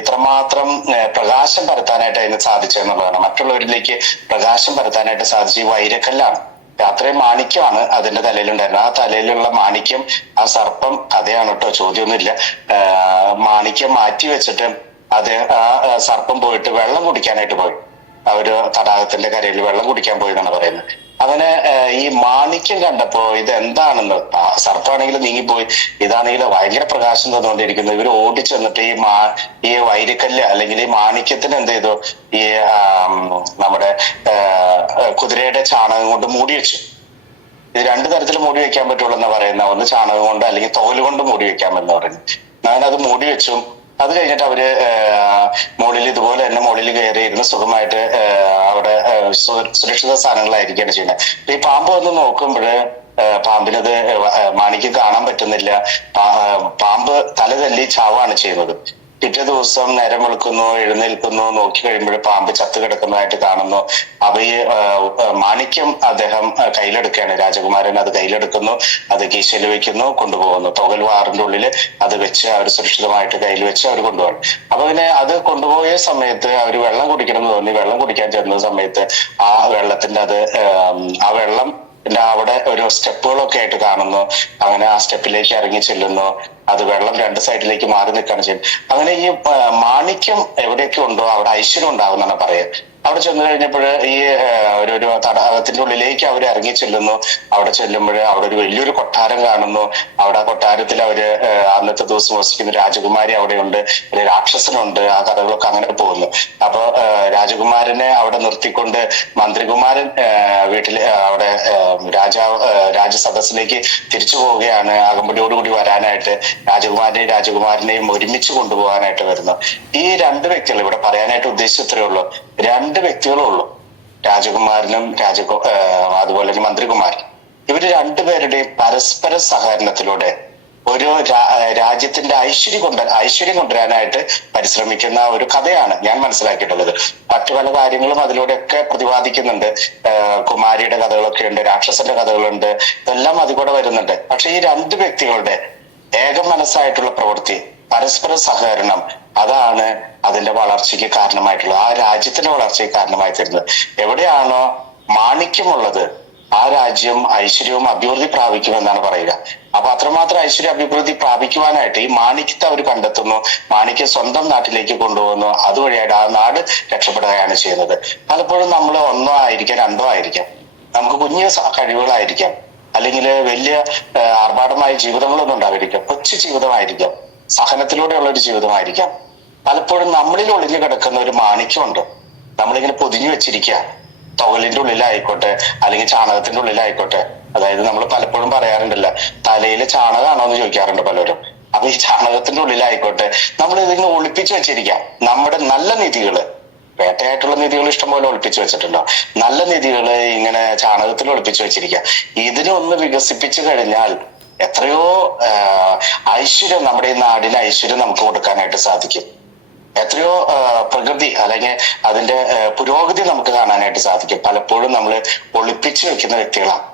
ഇത്രമാത്രം പ്രകാശം പരത്താനായിട്ട് അതിന് സാധിച്ചെന്നുള്ളതാണ്. മറ്റുള്ളവരിലേക്ക് പ്രകാശം പരത്താനായിട്ട് സാധിച്ച ഈ വൈരക്കല്ലാണ്. അത്രയും മാണിക്യമാണ് അതിന്റെ തലയിലുണ്ടായിരുന്നത്. ആ തലയിലുള്ള മാണിക്യം, ആ സർപ്പം കഥയാണ് കേട്ടോ, ചോദ്യമൊന്നുമില്ല. മാണിക്യം മാറ്റി വെച്ചിട്ട് അത് ആ സർപ്പം പോയിട്ട് വെള്ളം കുടിക്കാനായിട്ട് പോയി. അവര് തടാകത്തിന്റെ കരയിൽ വെള്ളം കുടിക്കാൻ പോയി എന്നാണ് പറയുന്നത്. അവന് ഈ മാണിക്യം കണ്ടപ്പോ ഇത് എന്താണെന്ന്, സർപ്പാണെങ്കിൽ നീങ്ങിപ്പോയി, ഇതാണെങ്കിൽ ഭയങ്കര പ്രകാശം തന്നുകൊണ്ടിരിക്കുന്നു. ഇവർ ഓടിച്ചെന്നിട്ട് ഈ വൈരക്കല്ല് അല്ലെങ്കിൽ ഈ മാണിക്യത്തിന് എന്ത് ചെയ്തു, ഈ നമ്മുടെ കുതിരയുടെ ചാണകം കൊണ്ട് മൂടി വെച്ചു. ഇത് 2 തരത്തിൽ മൂടി വെക്കാൻ പറ്റുള്ളൂ എന്ന് പറയുന്ന, ഒന്ന് ചാണകം കൊണ്ട് അല്ലെങ്കിൽ തോല് കൊണ്ട് മൂടി വെക്കാമെന്ന് പറയുന്നത്. ഞാനത് മൂടി വെച്ചു. അത് കഴിഞ്ഞിട്ട് അവര് മുകളിൽ ഇതുപോലെ തന്നെ മുകളിൽ കയറിയിരുന്ന് സുഖമായിട്ട് അവിടെ സുരക്ഷിത സ്ഥാനങ്ങളായിരിക്കുകയാണ് ചെയ്യുന്നത്. ഈ പാമ്പ് വന്ന് നോക്കുമ്പോൾ പാമ്പിനത് മാണിക്ക് കാണാൻ പറ്റുന്നില്ല. പാമ്പ് തല തല്ലി ചാവാണ് ചെയ്യുന്നത്. പിറ്റേ ദിവസം നേരം വെളുക്കുന്നു, എഴുന്നേൽക്കുന്നു, നോക്കി കഴിയുമ്പോൾ പാമ്പ് ചത്തു കിടക്കുന്നതായിട്ട് കാണുന്നു. അപ്പൊ ഈ മാണിക്യം അദ്ദേഹം കയ്യിലെടുക്കുകയാണ്. രാജകുമാരൻ അത് കയ്യിലെടുക്കുന്നു, അത് കീശയിൽ വെക്കുന്നു, കൊണ്ടുപോകുന്നു. തുകൽ വാറിന്റെ ഉള്ളിൽ അത് വെച്ച് അവർ സുരക്ഷിതമായിട്ട് കയ്യിൽ വെച്ച് അവർ കൊണ്ടുപോകണം. അപ്പൊ പിന്നെ അത് കൊണ്ടുപോയ സമയത്ത് അവർ വെള്ളം കുടിക്കണം എന്ന് തോന്നി. വെള്ളം കുടിക്കാൻ ചെന്ന സമയത്ത് ആ വെള്ളത്തിന്റെ ആ വെള്ളം അവിടെ ഒരു സ്റ്റെപ്പുകളൊക്കെ ആയിട്ട് കാണുന്നു. അങ്ങനെ ആ സ്റ്റെപ്പിലേക്ക് ഇറങ്ങി ചെല്ലുന്നു. അത് വെള്ളം 2 സൈഡിലേക്ക് മാറി നിൽക്കുകയാണ് ചെയ്യുന്നത്. അങ്ങനെ ഈ മാണിക്യം എവിടെയൊക്കെ ഉണ്ടോ അവിടെ ഐശ്വര്യം ഉണ്ടാകുന്നാണ് പറയുക. അവിടെ ചെന്ന് കഴിഞ്ഞപ്പോൾ ഈ ഒരു തടാകത്തിന്റെ ഉള്ളിലേക്ക് അവർ ഇറങ്ങി ചെല്ലുന്നു. അവിടെ ചെല്ലുമ്പോൾ അവിടെ ഒരു വലിയൊരു കൊട്ടാരം കാണുന്നു. അവിടെ ആ കൊട്ടാരത്തിൽ അവര് അന്നത്തെ ദിവസം വസിക്കുന്ന രാജകുമാരി അവിടെയുണ്ട്, ഒരു രാക്ഷസനുണ്ട്. ആ കഥകളൊക്കെ അങ്ങനെ പോകുന്നു. അപ്പൊ രാജകുമാരനെ അവിടെ നിർത്തിക്കൊണ്ട് മന്ത്രികുമാരൻ വീട്ടില് അവിടെ രാജസദസ്സിലേക്ക് തിരിച്ചു പോവുകയാണ്. അകമ്പടിയോടുകൂടി വരാനായിട്ട് രാജകുമാരനെയും ഒരുമിച്ച് കൊണ്ടുപോകാനായിട്ട് വരുന്നു. ഈ 2 വ്യക്തികൾ ഇവിടെ പറയാനായിട്ട് ഉദ്ദേശിച്ചത്രേ ഉള്ളൂ. 2 വ്യക്തികളേ ഉള്ളൂ, രാജകുമാരനും അതുപോലെ തന്നെ മന്ത്രികുമാരൻ. ഇവര് 2 പേരുടെയും പരസ്പര സഹകരണത്തിലൂടെ ഒരു രാജ്യത്തിന്റെ ഐശ്വര്യം കൊണ്ടുവരാനായിട്ട് പരിശ്രമിക്കുന്ന ഒരു കഥയാണ് ഞാൻ മനസ്സിലാക്കിയിട്ടുള്ളത്. മറ്റു പല കാര്യങ്ങളും അതിലൂടെയൊക്കെ പ്രതിപാദിക്കുന്നുണ്ട്. കുമാരിയുടെ കഥകളൊക്കെ ഉണ്ട്, രാക്ഷസന്റെ കഥകളുണ്ട്, ഇതെല്ലാം അതിലൂടെ വരുന്നുണ്ട്. പക്ഷെ ഈ 2 വ്യക്തികളുടെ ഏക മനസ്സായിട്ടുള്ള പ്രവൃത്തി, പരസ്പര സഹകരണം, അതാണ് അതിന്റെ വളർച്ചയ്ക്ക് കാരണമായിട്ടുള്ളത്. ആ രാജ്യത്തിന്റെ വളർച്ചയ്ക്ക് കാരണമായി തരുന്നത്. എവിടെയാണോ മാണിക്യമുള്ളത് ആ രാജ്യം ഐശ്വര്യവും അഭിവൃദ്ധി പ്രാപിക്കുമെന്നാണ് പറയുക. അപ്പൊ അത്രമാത്രം ഐശ്വര്യ അഭിവൃദ്ധി പ്രാപിക്കുവാനായിട്ട് ഈ മാണിക്യത്തെ അവർ കണ്ടെത്തുന്നു. മാണിക്യം സ്വന്തം നാട്ടിലേക്ക് കൊണ്ടുപോകുന്നു. അതുവഴിയായിട്ട് ആ നാട് രക്ഷപ്പെടുകയാണ് ചെയ്യുന്നത്. പലപ്പോഴും നമ്മൾ 1 ആയിരിക്കാം, 2 ആയിരിക്കാം, നമുക്ക് കുഞ്ഞു കഴിവുകളായിരിക്കാം, അല്ലെങ്കിൽ വലിയ ആർഭാടമായ ജീവിതങ്ങളൊന്നും ഉണ്ടായിരിക്കാം, കൊച്ചു ജീവിതമായിരിക്കാം, സഹനത്തിലൂടെയുള്ള ഒരു ജീവിതമായിരിക്കാം. പലപ്പോഴും നമ്മളിൽ ഒളിഞ്ഞു കിടക്കുന്ന ഒരു മാണിക്യമുണ്ട്. നമ്മളിങ്ങനെ പൊതിഞ്ഞു വെച്ചിരിക്കുക, തുകലിന്റെ ഉള്ളിലായിക്കോട്ടെ അല്ലെങ്കിൽ ചാണകത്തിന്റെ ഉള്ളിലായിക്കോട്ടെ. അതായത് നമ്മൾ പലപ്പോഴും പറയാറുണ്ടല്ലോ, തലയിൽ ചാണകമാണോ എന്ന് ചോദിക്കാറുണ്ട് പലരും. അപ്പൊ ഈ ചാണകത്തിന്റെ ഉള്ളിലായിക്കോട്ടെ നമ്മൾ ഇതിങ്ങനെ ഒളിപ്പിച്ചു വെച്ചിരിക്കാം. നമ്മുടെ നല്ല നിധികള്, വേട്ടയായിട്ടുള്ള നിധികൾ ഇഷ്ടംപോലെ ഒളിപ്പിച്ചു വെച്ചിട്ടുണ്ടോ, നല്ല നിധികള് ഇങ്ങനെ ചാണകത്തിൽ ഒളിപ്പിച്ചു വെച്ചിരിക്കുക. ഇതിനൊന്ന് വികസിപ്പിച്ചു കഴിഞ്ഞാൽ എത്രയോ ഐശ്വര്യം, നമ്മുടെ ഈ നാടിന് ഐശ്വര്യം നമുക്ക് കൊടുക്കാനായിട്ട് സാധിക്കും. എത്രയോ പ്രകൃതി അല്ലെങ്കിൽ അതിന്റെ പുരോഗതി നമുക്ക് കാണാനായിട്ട് സാധിക്കും. പലപ്പോഴും നമ്മൾ ഒളിപ്പിച്ചു വെക്കുന്ന വ്യക്തികളാണ്.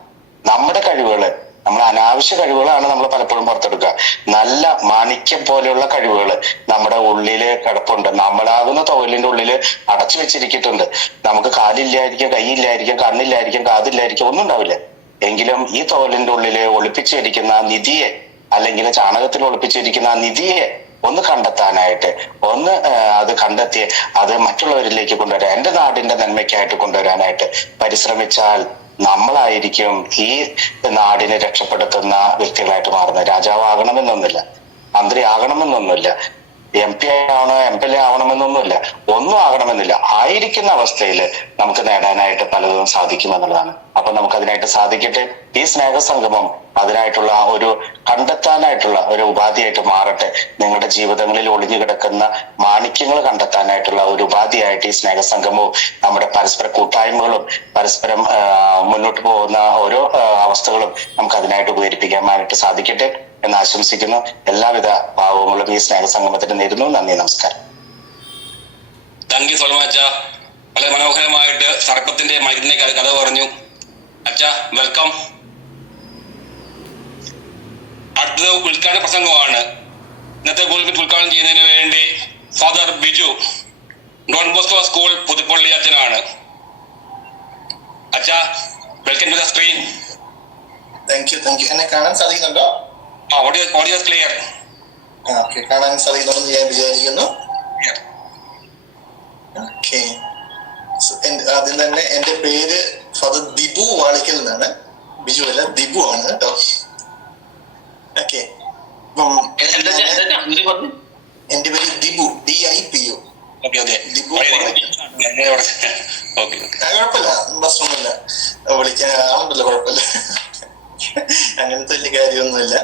നമ്മുടെ കഴിവുകള്, നമ്മൾ അനാവശ്യ കഴിവുകളാണ് നമ്മൾ പലപ്പോഴും പുറത്തെടുക്കുക. നല്ല മാണിക്യം പോലെയുള്ള കഴിവുകൾ നമ്മുടെ ഉള്ളില് കിടപ്പുണ്ട്. നമ്മളാകുന്ന തൊഴിലിന്റെ ഉള്ളില് അടച്ചു വെച്ചിരിക്കുന്നുണ്ട്. നമുക്ക് കാലില്ലായിരിക്കും, കൈയില്ലായിരിക്കും, കണ്ണില്ലായിരിക്കും, കാതില്ലായിരിക്കും, ഒന്നും ഉണ്ടാവില്ല. എങ്കിലും ഈ തോലിന്റെ ഉള്ളില് ഒളിപ്പിച്ചിരിക്കുന്ന നിധിയെ, അല്ലെങ്കിൽ ചാണകത്തിൽ ഒളിപ്പിച്ചിരിക്കുന്ന നിധിയെ ഒന്ന് കണ്ടെത്താനായിട്ട്, അത് കണ്ടെത്തി അത് മറ്റുള്ളവരിലേക്ക് കൊണ്ടുവരാൻ, എന്റെ നാടിന്റെ നന്മയ്ക്കായിട്ട് കൊണ്ടുവരാനായിട്ട് പരിശ്രമിച്ചാൽ നമ്മളായിരിക്കും ഈ നാടിനെ രക്ഷപ്പെടുത്തുന്ന വ്യക്തികളായിട്ട് മാറുന്നത്. രാജാവാകണമെന്നൊന്നുമില്ല, മന്ത്രി ആകണമെന്നൊന്നുമില്ല. MP ആവണോ MLA ആവണമെന്നൊന്നുമില്ല, ഒന്നും ആകണമെന്നില്ല. ആയിരിക്കുന്ന അവസ്ഥയിൽ നമുക്ക് നേടാനായിട്ട് പലതും സാധിക്കുമെന്നുള്ളതാണ്. അപ്പൊ നമുക്ക് അതിനായിട്ട് സാധിക്കട്ടെ. ഈ സ്നേഹസംഗമം അതിനായിട്ടുള്ള ഒരു കണ്ടെത്താനായിട്ടുള്ള ഒരു ഉപാധിയായിട്ട് മാറട്ടെ. നിങ്ങളുടെ ജീവിതങ്ങളിൽ ഒളിഞ്ഞു കിടക്കുന്ന മാണിക്യങ്ങൾ കണ്ടെത്താനായിട്ടുള്ള ഒരു ഉപാധിയായിട്ട് ഈ സ്നേഹസംഗമവും നമ്മുടെ പരസ്പര കൂട്ടായ്മകളും പരസ്പരം മുന്നോട്ട് പോകുന്ന ഓരോ അവസ്ഥകളും നമുക്ക് അതിനായിട്ട് ഉപകരിപ്പിക്കാനായിട്ട് സാധിക്കട്ടെ എന്ന് ആശംസിക്കുന്നു. എല്ലാവിധ ഭാവങ്ങളും ഈ സ്നേഹസംഗമത്തിന് നേരുന്നു. നന്ദി, നമസ്കാരം. താങ്ക് യു സോ മച്ച് അച്ഛാ. വളരെ മനോഹരമായിട്ട് സർപ്പത്തിന്റെ മരുന്നിനെ കഥ പറഞ്ഞു അച്ഛാ. വെൽക്കം. അടുത്തത് ഉദ്ഘാടന പ്രസംഗമാണ്. ഇന്നത്തെ ഗോൾമീറ്റ് ഉദ്ഘാടനം ചെയ്യുന്നതിന് വേണ്ടി father Biju, Don Bosco school, Puthuppally അച്ഛനാണ്. അച്ഛാ, welcome to the screen. Thank you. എന്നെ കാണാൻ സാധിക്കുന്നുണ്ടോ? Audio clear. ഓക്കെ, കാണാൻ സാധിക്കുന്നുണ്ടെന്ന് ഞാൻ വിചാരിക്കുന്നു. ഓക്കെ, ആദ്യം തന്നെ എന്റെ പേര് ഫാദർ ദിബു വാളിക്കൽ എന്നാണ്. ബിജു അല്ല, ദിബു ആണ് കേട്ടോ. ഓക്കെ, എന്റെ പേര് ദിബു, DIPU. ദിബു വാളിക്കൽ. കുഴപ്പമില്ല, പ്രശ്നമൊന്നുമില്ല, വിളിക്കാൻ ആളുണ്ടല്ലോ, കുഴപ്പമില്ല, അങ്ങനത്തെ വലിയ കാര്യമൊന്നുമില്ല.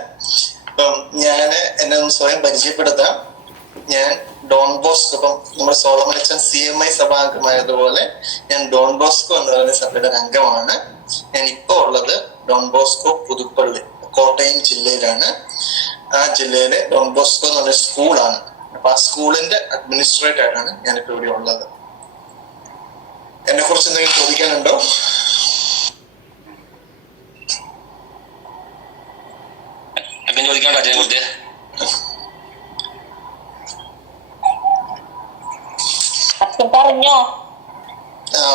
അപ്പം ഞാന് എന്നെ ഒന്ന് സ്വയം പരിചയപ്പെടുത്താം. ഞാൻ ഡോൺ ബോസ്കോ, ഇപ്പം നമ്മുടെ സോളമനച്ചൻ CMI സഭാംഗമായതുപോലെ ഞാൻ ഡോൺ ബോസ്കോ എന്ന് പറയുന്ന സഭയുടെ ഒരു അംഗമാണ്. ഞാൻ ഇപ്പൊ ഉള്ളത് ഡോൺ ബോസ്കോ പുതുപ്പള്ളി, കോട്ടയം ജില്ലയിലാണ്. ആ ജില്ലയിലെ ഡോൺ ബോസ്കോ എന്ന് പറഞ്ഞ സ്കൂളാണ്. അപ്പൊ ആ സ്കൂളിന്റെ അഡ്മിനിസ്ട്രേറ്റർ ആയിട്ടാണ് ഞാനിപ്പോ ഇവിടെ ഉള്ളത്. എന്നെ കുറിച്ച് എന്തെങ്കിലും ചോദിക്കാനുണ്ടോ?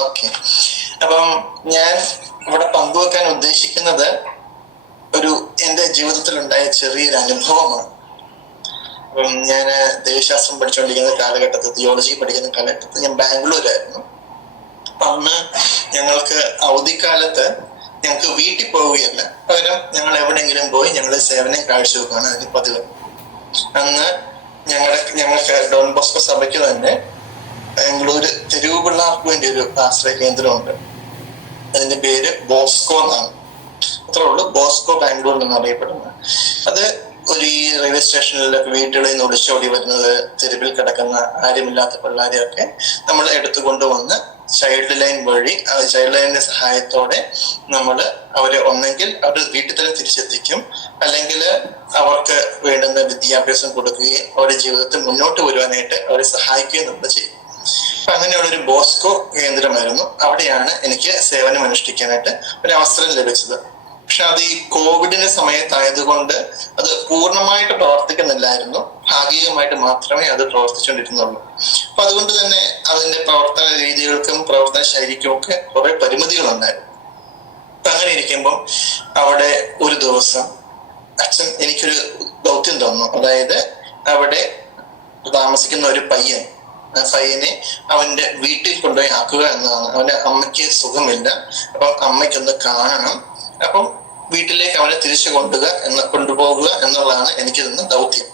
ഓക്കെ, അപ്പം ഞാൻ ഇവിടെ പങ്കുവെക്കാൻ ഉദ്ദേശിക്കുന്നത് എന്റെ ജീവിതത്തിൽ ഉണ്ടായ ചെറിയൊരു അനുഭവമാണ്. അപ്പം ഞാൻ ദൈവശാസ്ത്രം പഠിച്ചുകൊണ്ടിരിക്കുന്ന കാലഘട്ടത്തിൽ, തിയോളജി പഠിക്കുന്ന കാലഘട്ടത്തിൽ ഞാൻ ബാംഗ്ലൂരായിരുന്നു. അപ്പൊ അന്ന് ഞങ്ങൾക്ക് അവധിക്കാലത്ത് ഞങ്ങൾക്ക് വീട്ടിൽ പോവുകയല്ല, പകരം ഞങ്ങൾ എവിടെയെങ്കിലും പോയി ഞങ്ങൾ സേവനം കാഴ്ചവെക്കുകയാണ് അതിന് പതിവ്. അന്ന് ഞങ്ങൾക്ക് ഡോൺ ബോസ്കോ സഭയ്ക്ക് തന്നെ ബാംഗ്ലൂര് തെരുവ് പിള്ളേർക്ക് വേണ്ടി ഒരു ആശ്രയ കേന്ദ്രമുണ്ട്. അതിന്റെ പേര് ബോസ്കോ എന്നാണ്. അത്രേ ഉള്ളൂ, ബോസ്കോ ബാംഗ്ലൂർ എന്ന് അറിയപ്പെടുന്നത്. അത് ഈ റെയിൽവേ സ്റ്റേഷനിലൊക്കെ വീടുകളിൽ നിന്ന് ഒളിച്ചോടി വരുന്നത്, തെരുവിൽ കിടക്കുന്ന ആരുമില്ലാത്ത പിള്ളേരെയൊക്കെ നമ്മൾ എടുത്തുകൊണ്ടുവന്ന് ചൈൽഡ് ലൈൻ വഴി, ചൈൽഡ് ലൈനിന്റെ സഹായത്തോടെ നമ്മൾ അവരെ ഒന്നെങ്കിൽ അവരുടെ വീട്ടിൽ തന്നെ തിരിച്ചെത്തിക്കും, അല്ലെങ്കിൽ അവർക്ക് വേണ്ടുന്ന വിദ്യാഭ്യാസം കൊടുക്കുകയും അവരുടെ ജീവിതത്തിൽ മുന്നോട്ട് വരുവാനായിട്ട് അവരെ സഹായിക്കുകയും നമ്മൾ ചെയ്യും. അപ്പൊ അങ്ങനെയുള്ളൊരു ബോസ്കോ കേന്ദ്രമായിരുന്നു. അവിടെയാണ് എനിക്ക് സേവനം അനുഷ്ഠിക്കാനായിട്ട് ഒരു അവസരം ലഭിച്ചത്. പക്ഷെ അത് ഈ കോവിഡിന്റെ സമയത്തായതുകൊണ്ട് അത് പൂർണ്ണമായിട്ട് പ്രവർത്തിക്കുന്നില്ലായിരുന്നു, ഭാഗികമായിട്ട് മാത്രമേ അത് പ്രവർത്തിച്ചുകൊണ്ടിരുന്നുള്ളൂ. അപ്പൊ അതുകൊണ്ട് തന്നെ അതിന്റെ പ്രവർത്തന രീതികൾക്കും പ്രവർത്തന ശൈലിക്കും ഒക്കെ കുറെ പരിമിതികളുണ്ടായിരുന്നു. അപ്പൊ അങ്ങനെ ഇരിക്കുമ്പം അവിടെ ഒരു ദിവസം അച്ഛൻ എനിക്കൊരു ദൗത്യം തന്നു. അതായത് അവിടെ താമസിക്കുന്ന ഒരു പയ്യനെ അവന്റെ വീട്ടിൽ കൊണ്ടുപോയി ആക്കുക എന്നതാണ്. അവന്റെ അമ്മയ്ക്ക് സുഖമില്ല, അപ്പം അമ്മയ്ക്കൊന്ന് കാണണം, അപ്പം വീട്ടിലേക്ക് അവനെ തിരിച്ചു കൊണ്ടുപോകുക എന്നുള്ളതാണ് എനിക്ക് തന്ന ദൗത്യം.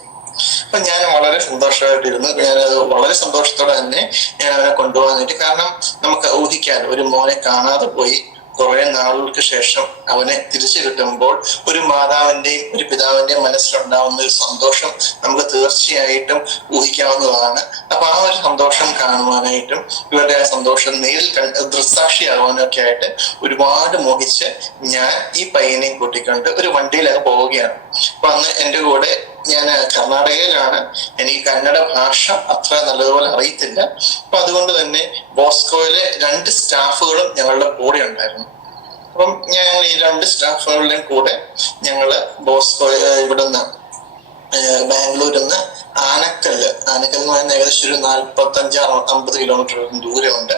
അപ്പൊ ഞാൻ വളരെ സന്തോഷമായിട്ടിരുന്നു. ഞാനത് വളരെ സന്തോഷത്തോടെ തന്നെ ഞാൻ അവനെ കൊണ്ടുപോകാനായിട്ട്, കാരണം നമുക്ക് ഊഹിക്കാതെ ഒരു മോനെ കാണാതെ പോയി കുറെ നാളുകൾക്ക് ശേഷം അവനെ തിരിച്ചു കിട്ടുമ്പോൾ ഒരു മാതാവിന്റെയും ഒരു പിതാവിന്റെയും മനസ്സിലുണ്ടാവുന്ന ഒരു സന്തോഷം നമുക്ക് തീർച്ചയായിട്ടും ഊഹിക്കാവുന്നതാണ്. അപ്പൊ ആ ഒരു സന്തോഷം കാണുവാനായിട്ടും ഇവരുടെ ആ സന്തോഷം നേരിൽ ദൃക്സാക്ഷിയാകുവാനും ഒക്കെ ആയിട്ട് ഒരുപാട് മോഹിച്ച് ഞാൻ ഈ പയ്യനെയും കൂട്ടിക്കൊണ്ട് ഒരു വണ്ടിയിലൊക്കെ പോവുകയാണ്. അപ്പൊ അന്ന് എൻ്റെ കൂടെ, ഞാൻ കർണാടകയിലാണ്, എനിക്ക് കന്നഡ ഭാഷ അത്ര നല്ലതുപോലെ അറിയത്തില്ല. അപ്പൊ അതുകൊണ്ട് തന്നെ ബോസ്കോയിലെ 2 സ്റ്റാഫുകളും ഞങ്ങളുടെ കൂടെ ഉണ്ടായിരുന്നു. അപ്പം ഞങ്ങൾ ഈ 2 സ്റ്റാഫുകളുടെയും കൂടെ ഞങ്ങള് ബോസ്കോ ഇവിടുന്ന് ബാംഗ്ലൂരിൽ നിന്ന് ആനക്കൽ എന്ന് പറയുന്ന ഏകദേശം ഒരു 45-50 കിലോമീറ്റർ ദൂരമുണ്ട്.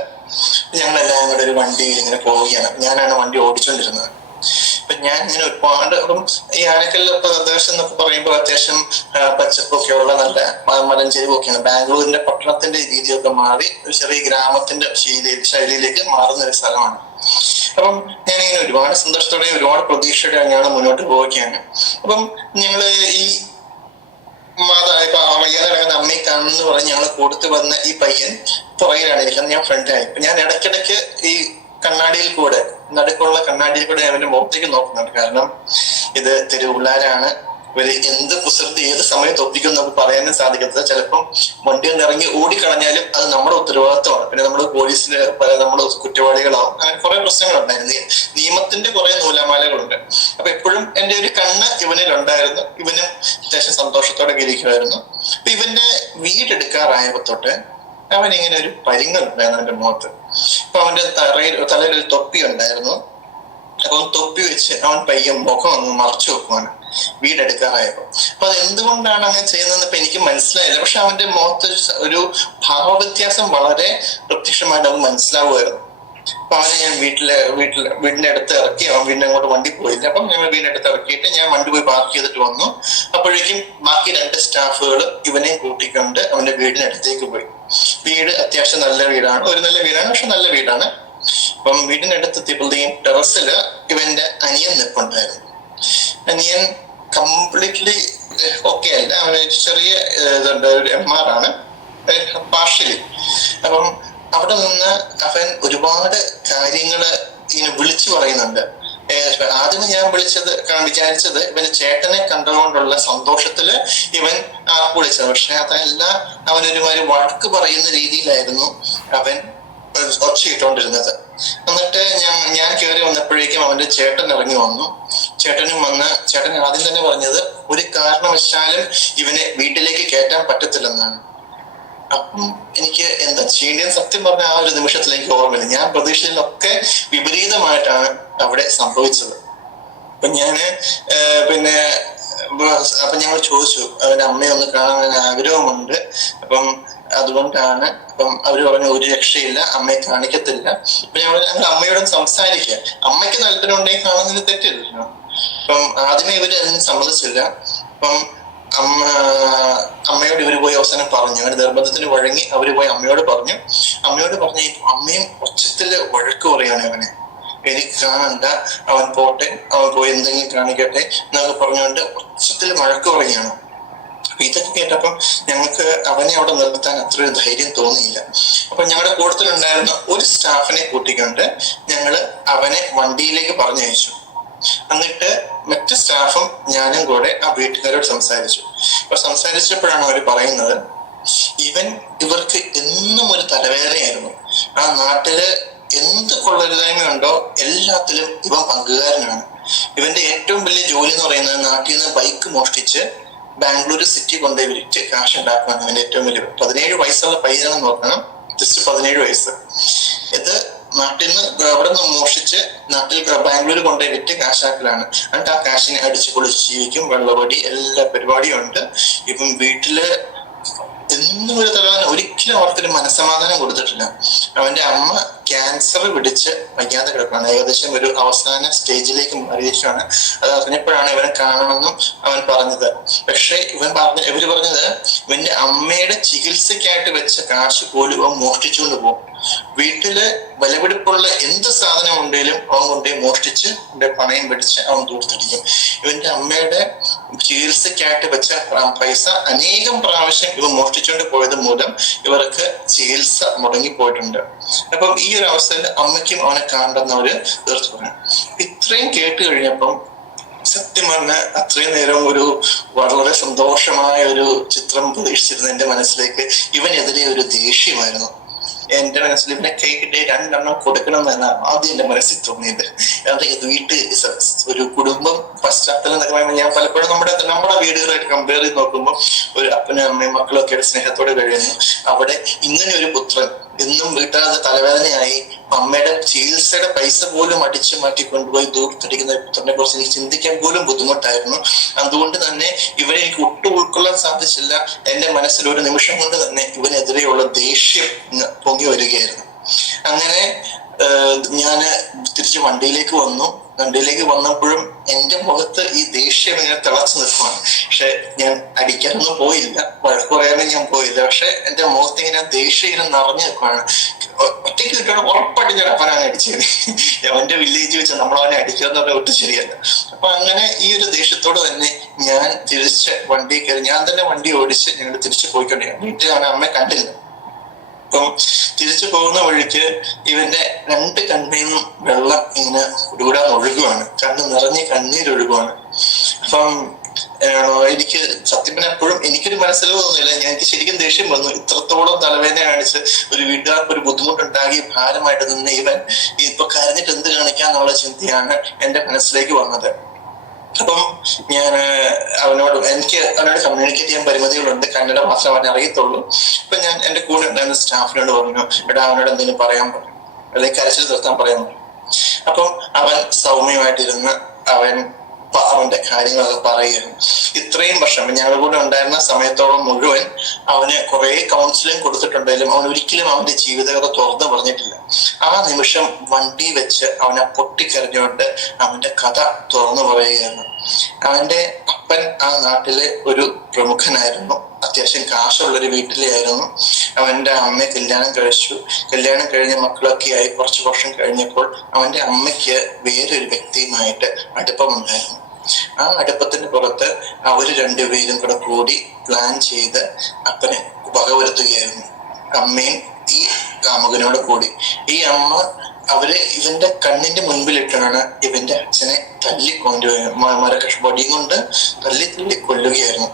ഞങ്ങളെല്ലാം കൂടെ ഒരു വണ്ടിയിൽ ഇങ്ങനെ പോവുകയാണ്. ഞാനാണ് വണ്ടി ഓടിച്ചുകൊണ്ടിരുന്നത്. അപ്പൊ ഞാൻ ഇങ്ങനെ ഒരുപാട്, ഈ ആനക്കല്ല് പ്രദേശം എന്നൊക്കെ പറയുമ്പോൾ അത്യാവശ്യം പച്ചപ്പൊക്കെ ഉള്ള നല്ല മലഞ്ചെരിവൊക്കെയാണ്. ബാംഗ്ലൂരിന്റെ പട്ടണത്തിന്റെ രീതിയൊക്കെ മാറി ഒരു ചെറിയ ഗ്രാമത്തിന്റെ ശൈലിയിലേക്ക് മാറുന്ന ഒരു സ്ഥലമാണ്. അപ്പം ഞാനിങ്ങനെ ഒരുപാട് സന്തോഷത്തോടെ ഒരുപാട് പ്രതീക്ഷയോടെ ഞാൻ മുന്നോട്ട് പോവുകയാണ്. അപ്പം ഞങ്ങള് ഈ ഇപ്പൊ വയ്യാതെ കിടക്കുന്ന അമ്മയെ കാണുന്നു പറഞ്ഞ് ഞങ്ങൾ കൊടുത്തു വന്ന ഈ പയ്യൻ പുറകിലാണ് ഇരിക്കുന്നത്, ഞാൻ ഫ്രണ്ടിലായി. ഞാൻ ഇടയ്ക്കിടയ്ക്ക് ഈ കണ്ണാടിയിൽ കൂടെ, നടുക്കുള്ള കണ്ണാടിയിൽ കൂടെ അവന്റെ മുഖത്തേക്ക് നോക്കുന്നുണ്ട്. കാരണം ഇത് തെരുവുള്ളാരാണ്, ഇവര് എന്ത് കുസൃതി ഏത് സമയത്ത് ഒപ്പിക്കും നമുക്ക് പറയാനും സാധിക്കത്തില്ല. ചിലപ്പം വണ്ടിയിൽ നിന്ന് ഇറങ്ങി ഓടിക്കളഞ്ഞാലും അത് നമ്മുടെ ഉത്തരവാദിത്വമാണ്. പിന്നെ നമ്മൾ പോലീസിന് നമ്മൾ കുറ്റവാളികളാവും. അങ്ങനെ കുറെ പ്രശ്നങ്ങളുണ്ടായിരുന്നു. നിയമത്തിന്റെ കുറെ നൂലാമാലകളുണ്ട്. അപ്പൊ എപ്പോഴും എന്റെ ഒരു കണ്ണ് ഇവനിലുണ്ടായിരുന്നു. ഇവനും അത്യാവശ്യം സന്തോഷത്തോടെ ഇരിക്കുമായിരുന്നു. അപ്പൊ ഇവന്റെ വീടെടുക്കാറായപ്പോ തൊട്ട് അവൻ ഇങ്ങനെ ഒരു പരിങ്ങളുണ്ടായിരുന്നു അവന്റെ മുഖത്ത്. അപ്പൊ അവന്റെ തലയിൽ ഒരു തൊപ്പി ഉണ്ടായിരുന്നു. അപ്പം തൊപ്പി വെച്ച് അവൻ പയ്യൻ മുഖം ഒന്ന് മറച്ചു വെക്കുവാണ് വീടെടുക്കാറായപ്പോ. അപ്പൊ അത് എന്തുകൊണ്ടാണ് അങ്ങനെ ചെയ്യുന്നതെന്ന് ഇപ്പൊ എനിക്ക് മനസ്സിലായില്ല. പക്ഷെ അവന്റെ മുഖത്ത് ഒരു ഭാവവ്യത്യാസം വളരെ പ്രത്യക്ഷമായിട്ട് അവൻ മനസ്സിലാവുമായിരുന്നു. അപ്പൊ അവനെ ഞാൻ വീടിന്റെ അടുത്ത് ഇറക്കി. അവൻ വീടിന്റെ അങ്ങോട്ട് വണ്ടി പോയില്ല. അപ്പം ഞങ്ങൾ വീടിന്റെ അടുത്ത് ഇറക്കിയിട്ട് ഞാൻ വണ്ടി പോയി പാർക്ക് ചെയ്തിട്ട് വന്നു. അപ്പോഴേക്കും ബാക്കി 2 സ്റ്റാഫുകൾ ഇവനെയും കൂട്ടിക്കൊണ്ട് അവന്റെ വീടിനടുത്തേക്ക് പോയി. വീട് അത്യാവശ്യം നല്ല വീടാണ്, ഒരു നല്ല വീടാണ്, പക്ഷെ നല്ല വീടാണ്. അപ്പം വീടിന്റെ അടുത്തെത്തിയപ്പോഴത്തേക്കും ടെറസില് ഇവന്റെ അനിയൻ നിൽപ്പുണ്ടായിരുന്നു. അനിയൻ കംപ്ലീറ്റ്ലി ഓക്കെ അല്ല, അവന് ചെറിയ ഇതുണ്ട്, ഒരു MR ആണ് പാർഷ്യലി. അപ്പം അവിടെ നിന്ന് അവൻ ഒരുപാട് കാര്യങ്ങള് ഇങ്ങനെ വിളിച്ചു പറയുന്നുണ്ട്. ആദ്യമേ ഞാൻ വിചാരിച്ചത് ഇവന്റെ ചേട്ടനെ കണ്ടുകൊണ്ടുള്ള സന്തോഷത്തില് ഇവൻ വിളിച്ചത്. പക്ഷെ അതല്ല, അവനൊരുമാതിരി വഴക്ക് പറയുന്ന രീതിയിലായിരുന്നു അവൻ ഒച്ചയിട്ടുകൊണ്ടിരുന്നത്. എന്നിട്ട് ഞാൻ കയറി വന്നപ്പോഴേക്കും അവന്റെ ചേട്ടൻ ഇറങ്ങി വന്നു. ചേട്ടൻ ആദ്യം തന്നെ പറഞ്ഞത് ഒരു കാരണവശാലും ഇവനെ വീട്ടിലേക്ക് കയറ്റാൻ പറ്റത്തില്ലെന്നാണ്. അപ്പം എനിക്ക് എന്താ ചെയ്യേണ്ടതെന്ന് സത്യം പറഞ്ഞ ആ ഒരു നിമിഷത്തിൽ എനിക്ക് ഓർമ്മയില്ല. ഞാൻ പ്രതീക്ഷയിലൊക്കെ വിപരീതമായിട്ടാണ് അവിടെ സംഭവിച്ചത്. അപ്പൊ ഞാന് അപ്പൊ ഞങ്ങൾ ചോദിച്ചു, അവന്റെ അമ്മയെ ഒന്ന് കാണാൻ ആഗ്രഹമുണ്ട്, അപ്പം അതുകൊണ്ടാണ്. അപ്പം അവര് പറഞ്ഞു ഒരു രക്ഷയില്ല, അമ്മയെ കാണിക്കത്തില്ല. അപ്പൊ ഞങ്ങൾ അമ്മയോടും സംസാരിക്കുക, അമ്മയ്ക്ക് താല്പര്യമുണ്ടെങ്കിൽ കാണുന്നതിന് തെറ്റില്ലല്ലോ. അപ്പം ആദ്യമേ ഇവര് അതിന് സമ്മതിച്ചില്ല. അപ്പം അമ്മയോട് ഇവര് പോയി അവസാനം പറഞ്ഞു. അങ്ങനെ നിർബന്ധത്തിന് വഴങ്ങി അവര് പോയി അമ്മയോട് പറഞ്ഞു. അമ്മയും ഒച്ചത്തില് വഴക്ക് പറയാണ് അവനെ. എനിക്ക് കാണണ്ട, അവൻ പോട്ടെ, അവൻ പോയി എന്തെങ്കിലും കാണിക്കട്ടെ എന്നൊക്കെ പറഞ്ഞുകൊണ്ട് ഒച്ചത്തിൽ വഴക്ക് പറയുകയാണ്. അപ്പൊ ഇതൊക്കെ കേട്ടപ്പം ഞങ്ങൾക്ക് അവനെ അവിടെ നിർത്താൻ അത്രയൊരു ധൈര്യം തോന്നിയില്ല. അപ്പൊ ഞങ്ങളുടെ കൂട്ടത്തിലുണ്ടായിരുന്ന ഒരു സ്റ്റാഫിനെ കൂട്ടിക്കൊണ്ട് ഞങ്ങള് അവനെ വണ്ടിയിലേക്ക് പറഞ്ഞയച്ചു. എന്നിട്ട് മറ്റു സ്റ്റാഫും ഞാനും കൂടെ ആ വീട്ടുകാരോട് സംസാരിച്ചു. അപ്പൊ സംസാരിച്ചപ്പോഴാണ് അവർ പറയുന്നത്, ഇവർക്ക് എന്നും ഒരു തലവേദനയായിരുന്നു. ആ നാട്ടില് എന്ത് കൊള്ളരുതായ്മയുണ്ടോ എല്ലാത്തിലും ഇവൻ പങ്കുകാരനാണ്. ഇവന്റെ ഏറ്റവും വലിയ ജോലി എന്ന് പറയുന്നത് നാട്ടിൽ നിന്ന് ബൈക്ക് മോഷ്ടിച്ച് ബാംഗ്ലൂർ സിറ്റി കൊണ്ടുപോയി വിറ്റ് കാശ് ഉണ്ടാക്കുകയാണ് അവന്റെ ഏറ്റവും വലിയ. 17 വയസ്സുള്ള പയ്യനെന്ന് നോക്കണം, ജസ്റ്റ് 17 വയസ്സ്. ഇത് നാട്ടിൽ നിന്ന് അവിടെ നിന്ന് മോഷിച്ച് നാട്ടിൽ ബാംഗ്ലൂർ കൊണ്ടുപോയി വിറ്റ് കാശാക്കലാണ്. എന്നിട്ട് ആ കാശിനെ അടിച്ചു പൊളിച്ച് ജീവിക്കും. വെള്ളപടി എല്ലാ പരിപാടിയും ഉണ്ട്. ഇപ്പം വീട്ടില് എന്നും ഒരു തലവേദന, ഒരിക്കലും അവർക്കൊരു മനസ്സമാധാനം കൊടുത്തിട്ടില്ല. അവന്റെ അമ്മ ക്യാൻസർ പിടിച്ച് വയ്യാതെ കിടക്കുകയാണ്, ഏകദേശം ഒരു അവസാന സ്റ്റേജിലേക്ക് മാറിയിട്ടാണ്. അത് അറിഞ്ഞപ്പോഴാണ് ഇവനെ കാണണമെന്നും അവൻ പറഞ്ഞത്. പക്ഷെ ഇവര് പറഞ്ഞത് ഇവന്റെ അമ്മയുടെ ചികിത്സക്കായിട്ട് വെച്ച കാശ് പോലും അവൻ മോഷ്ടിച്ചുകൊണ്ട് പോകും. വീട്ടില് വിലപിടിപ്പുള്ള എന്ത് സാധനം ഉണ്ടെങ്കിലും അവൻ കൊണ്ടുപോയി മോഷ്ടിച്ച് പണയം പിടിച്ച് അവൻ ദൂർത്തടിക്കും. ഇവന്റെ അമ്മയുടെ ചികിത്സക്കായിട്ട് വെച്ച പൈസ അനേകം പ്രാവശ്യം ഇവ മോഷ്ടിച്ചുകൊണ്ട് പോയത് മൂലം ഇവർക്ക് ചികിത്സ മുടങ്ങിപ്പോയിട്ടുണ്ട്. അപ്പം ഈ ഒരു അവസ്ഥയിൽ അമ്മയ്ക്കും അവനെ കാണുന്നവര് തീർത്തു പറഞ്ഞു. ഇത്രയും കേട്ട് കഴിഞ്ഞപ്പം സത്യം പറഞ്ഞ അത്രയും നേരം ഒരു വളരെ സന്തോഷമായ ഒരു ചിത്രം പ്രതീക്ഷിച്ചിരുന്ന എന്റെ മനസ്സിലേക്ക് ഇവനെതിരെ ഒരു ദേഷ്യമായിരുന്നു. എന്റെ മനസ്സിൽ ഇവനെ കൈ കിട്ടിയ 2 എണ്ണം കൊടുക്കണം എന്നാണ് ആദ്യം എന്റെ മനസ്സിൽ തോന്നിയത്. ഇത് ഒരു കുടുംബം പശ്ചാത്തലം എന്നൊക്കെ പറയുമ്പോൾ ഞാൻ പലപ്പോഴും നമ്മുടെ വീടുകളായിട്ട് കമ്പയർ ചെയ്ത് നോക്കുമ്പോൾ ഒരു അപ്പനും അമ്മയും മക്കളൊക്കെ സ്നേഹത്തോടെ കഴിയുന്നു. അവിടെ ഇങ്ങനെ ഒരു പുത്രൻ എന്നും വീട്ടാതെ തലവേദനയായി അമ്മയുടെ ചികിത്സയുടെ പൈസ പോലും അടിച്ചു മാറ്റി കൊണ്ടുപോയി ദൂരത്തടിക്കുന്ന പുത്രനെ കുറിച്ച് എനിക്ക് ചിന്തിക്കാൻ പോലും ബുദ്ധിമുട്ടായിരുന്നു. അതുകൊണ്ട് തന്നെ ഇവരെ എനിക്ക് ഒട്ടും ഉൾക്കൊള്ളാൻ സാധിച്ചില്ല. എന്റെ മനസ്സിൽ ഒരു നിമിഷം കൊണ്ട് തന്നെ ഇവനെതിരെയുള്ള ദേഷ്യം പൊങ്ങി വരികയായിരുന്നു. അങ്ങനെ ഞാന് തിരിച്ച് വണ്ടിയിലേക്ക് വന്നു. വണ്ടിയിലേക്ക് വന്നപ്പോഴും എന്റെ മുഖത്ത് ഈ ദേഷ്യം ഇങ്ങനെ തിളച്ചു നിൽക്കുവാണ്. പക്ഷെ ഞാൻ അടിക്കാനൊന്നും പോയില്ല, വഴക്ക് പറയാനും ഞാൻ പോയില്ല. പക്ഷെ എന്റെ മുഖത്ത് ഇങ്ങനെ ദേഷ്യം ഇങ്ങനെ നിറഞ്ഞു നിൽക്കുവാണ്. ഒറ്റ ഒറ്റയ്ക്ക് കിട്ടണം ഉറപ്പായിട്ട് ഞാൻ അവനാണ് അടിച്ചത്. അവന്റെ വില്ലേജ് വെച്ച് നമ്മളവനെ അടിക്കുക എന്ന് പറഞ്ഞാൽ ഒട്ടും ശരിയല്ല. അപ്പൊ അങ്ങനെ ഈ ഒരു ദേഷ്യത്തോട് തന്നെ ഞാൻ തിരിച്ച് വണ്ടി കയറി, ഞാൻ തന്നെ വണ്ടി ഓടിച്ച് ഞങ്ങൾ തിരിച്ചു പോയിക്കൊണ്ടിരിക്കും. വീട്ടിൽ അവനെ അമ്മയെ കണ്ടില്ല. അപ്പം തിരിച്ചു പോകുന്ന വഴിക്ക് ഇവന്റെ 2 കണ്ണിൽ നിന്നും വെള്ളം ഇങ്ങനെ കുടുകൂടാൻ ഒഴുകുവാണ്, കണ്ണ് നിറഞ്ഞ് കണ്ണീരൊഴുകുവാണ്. അപ്പം എനിക്ക് സത്യം പറഞ്ഞാൽ എപ്പോഴും എനിക്കൊരു മനസ്സിൽ തോന്നില്ല, എനിക്ക് ശരിക്കും ദേഷ്യം വന്നു. ഇത്രത്തോളം തലവേദന കാണിച്ച് ഒരു വീട്ടുകാർക്ക് ഒരു ബുദ്ധിമുട്ടുണ്ടാക്കി ഭാരമായിട്ട് നിന്ന് ഇവൻ ഇപ്പൊ കരഞ്ഞിട്ട് എന്ത് കാണിക്കാന്നുള്ള ചിന്തയാണ് എന്റെ മനസ്സിലേക്ക് വന്നത്. അപ്പം ഞാൻ എനിക്ക് അവനോട് കമ്മ്യൂണിക്കേറ്റ് ചെയ്യാൻ പരിമിതികളുണ്ട്, കന്നഡ മാത്രമേ അവൻ അറിയത്തുള്ളൂ. അപ്പൊ ഞാൻ എന്റെ കൂടെ ഉണ്ടായിരുന്ന സ്റ്റാഫിനോട് പറഞ്ഞു, എടാ അവനോട് എന്തെങ്കിലും പറയാൻ പറഞ്ഞു, അല്ലെങ്കിൽ കരച്ചിൽ നിർത്താൻ പറയാൻ പറഞ്ഞു. അപ്പം അവൻ സൗമ്യമായിട്ടിരുന്ന് അവന്റെ കാര്യങ്ങളൊക്കെ പറയുകയാണ്. ഇത്രയും വർഷം ഞങ്ങളുടെ കൂടെ ഉണ്ടായിരുന്ന സമയത്തോളം മുഴുവൻ അവന് കുറെ കൗൺസിലിംഗ് കൊടുത്തിട്ടുണ്ടെങ്കിലും അവൻ ഒരിക്കലും അവന്റെ ജീവിതകഥ തുറന്നു പറഞ്ഞിട്ടില്ല. ആ നിമിഷം വണ്ടി വെച്ച് അവനെ പൊട്ടിക്കരഞ്ഞുകൊണ്ട് അവന്റെ കഥ തുറന്നു പറയുകയായിരുന്നു. അവന്റെ അപ്പൻ ആ നാട്ടിലെ ഒരു പ്രമുഖനായിരുന്നു, അത്യാവശ്യം കാശുള്ളൊരു വീട്ടിലെ ആയിരുന്നു. അവന്റെ അമ്മയെ കല്യാണം കഴിച്ചു. കല്യാണം കഴിഞ്ഞ മക്കളൊക്കെ ആയി കുറച്ചു വർഷം കഴിഞ്ഞപ്പോൾ അവന്റെ അമ്മയ്ക്ക് വേറൊരു വ്യക്തിയുമായിട്ട് അടുപ്പമുണ്ടായിരുന്നു. ആ അടുപ്പത്തിന് പുറത്ത് അവര് 2 പേരും കൂടെ കൂടി പ്ലാൻ ചെയ്ത് അപ്പനെ വകവരുത്തുകയായിരുന്നു, അമ്മയും ഈ കാമുകനോട് കൂടി. ഈ അമ്മ ഇവന്റെ കണ്ണിന്റെ മുൻപിലിട്ടാണ് ഇവന്റെ അച്ഛനെ മരകഷ്പടിയും കൊണ്ട് തല്ലി കൊല്ലുകയായിരുന്നു.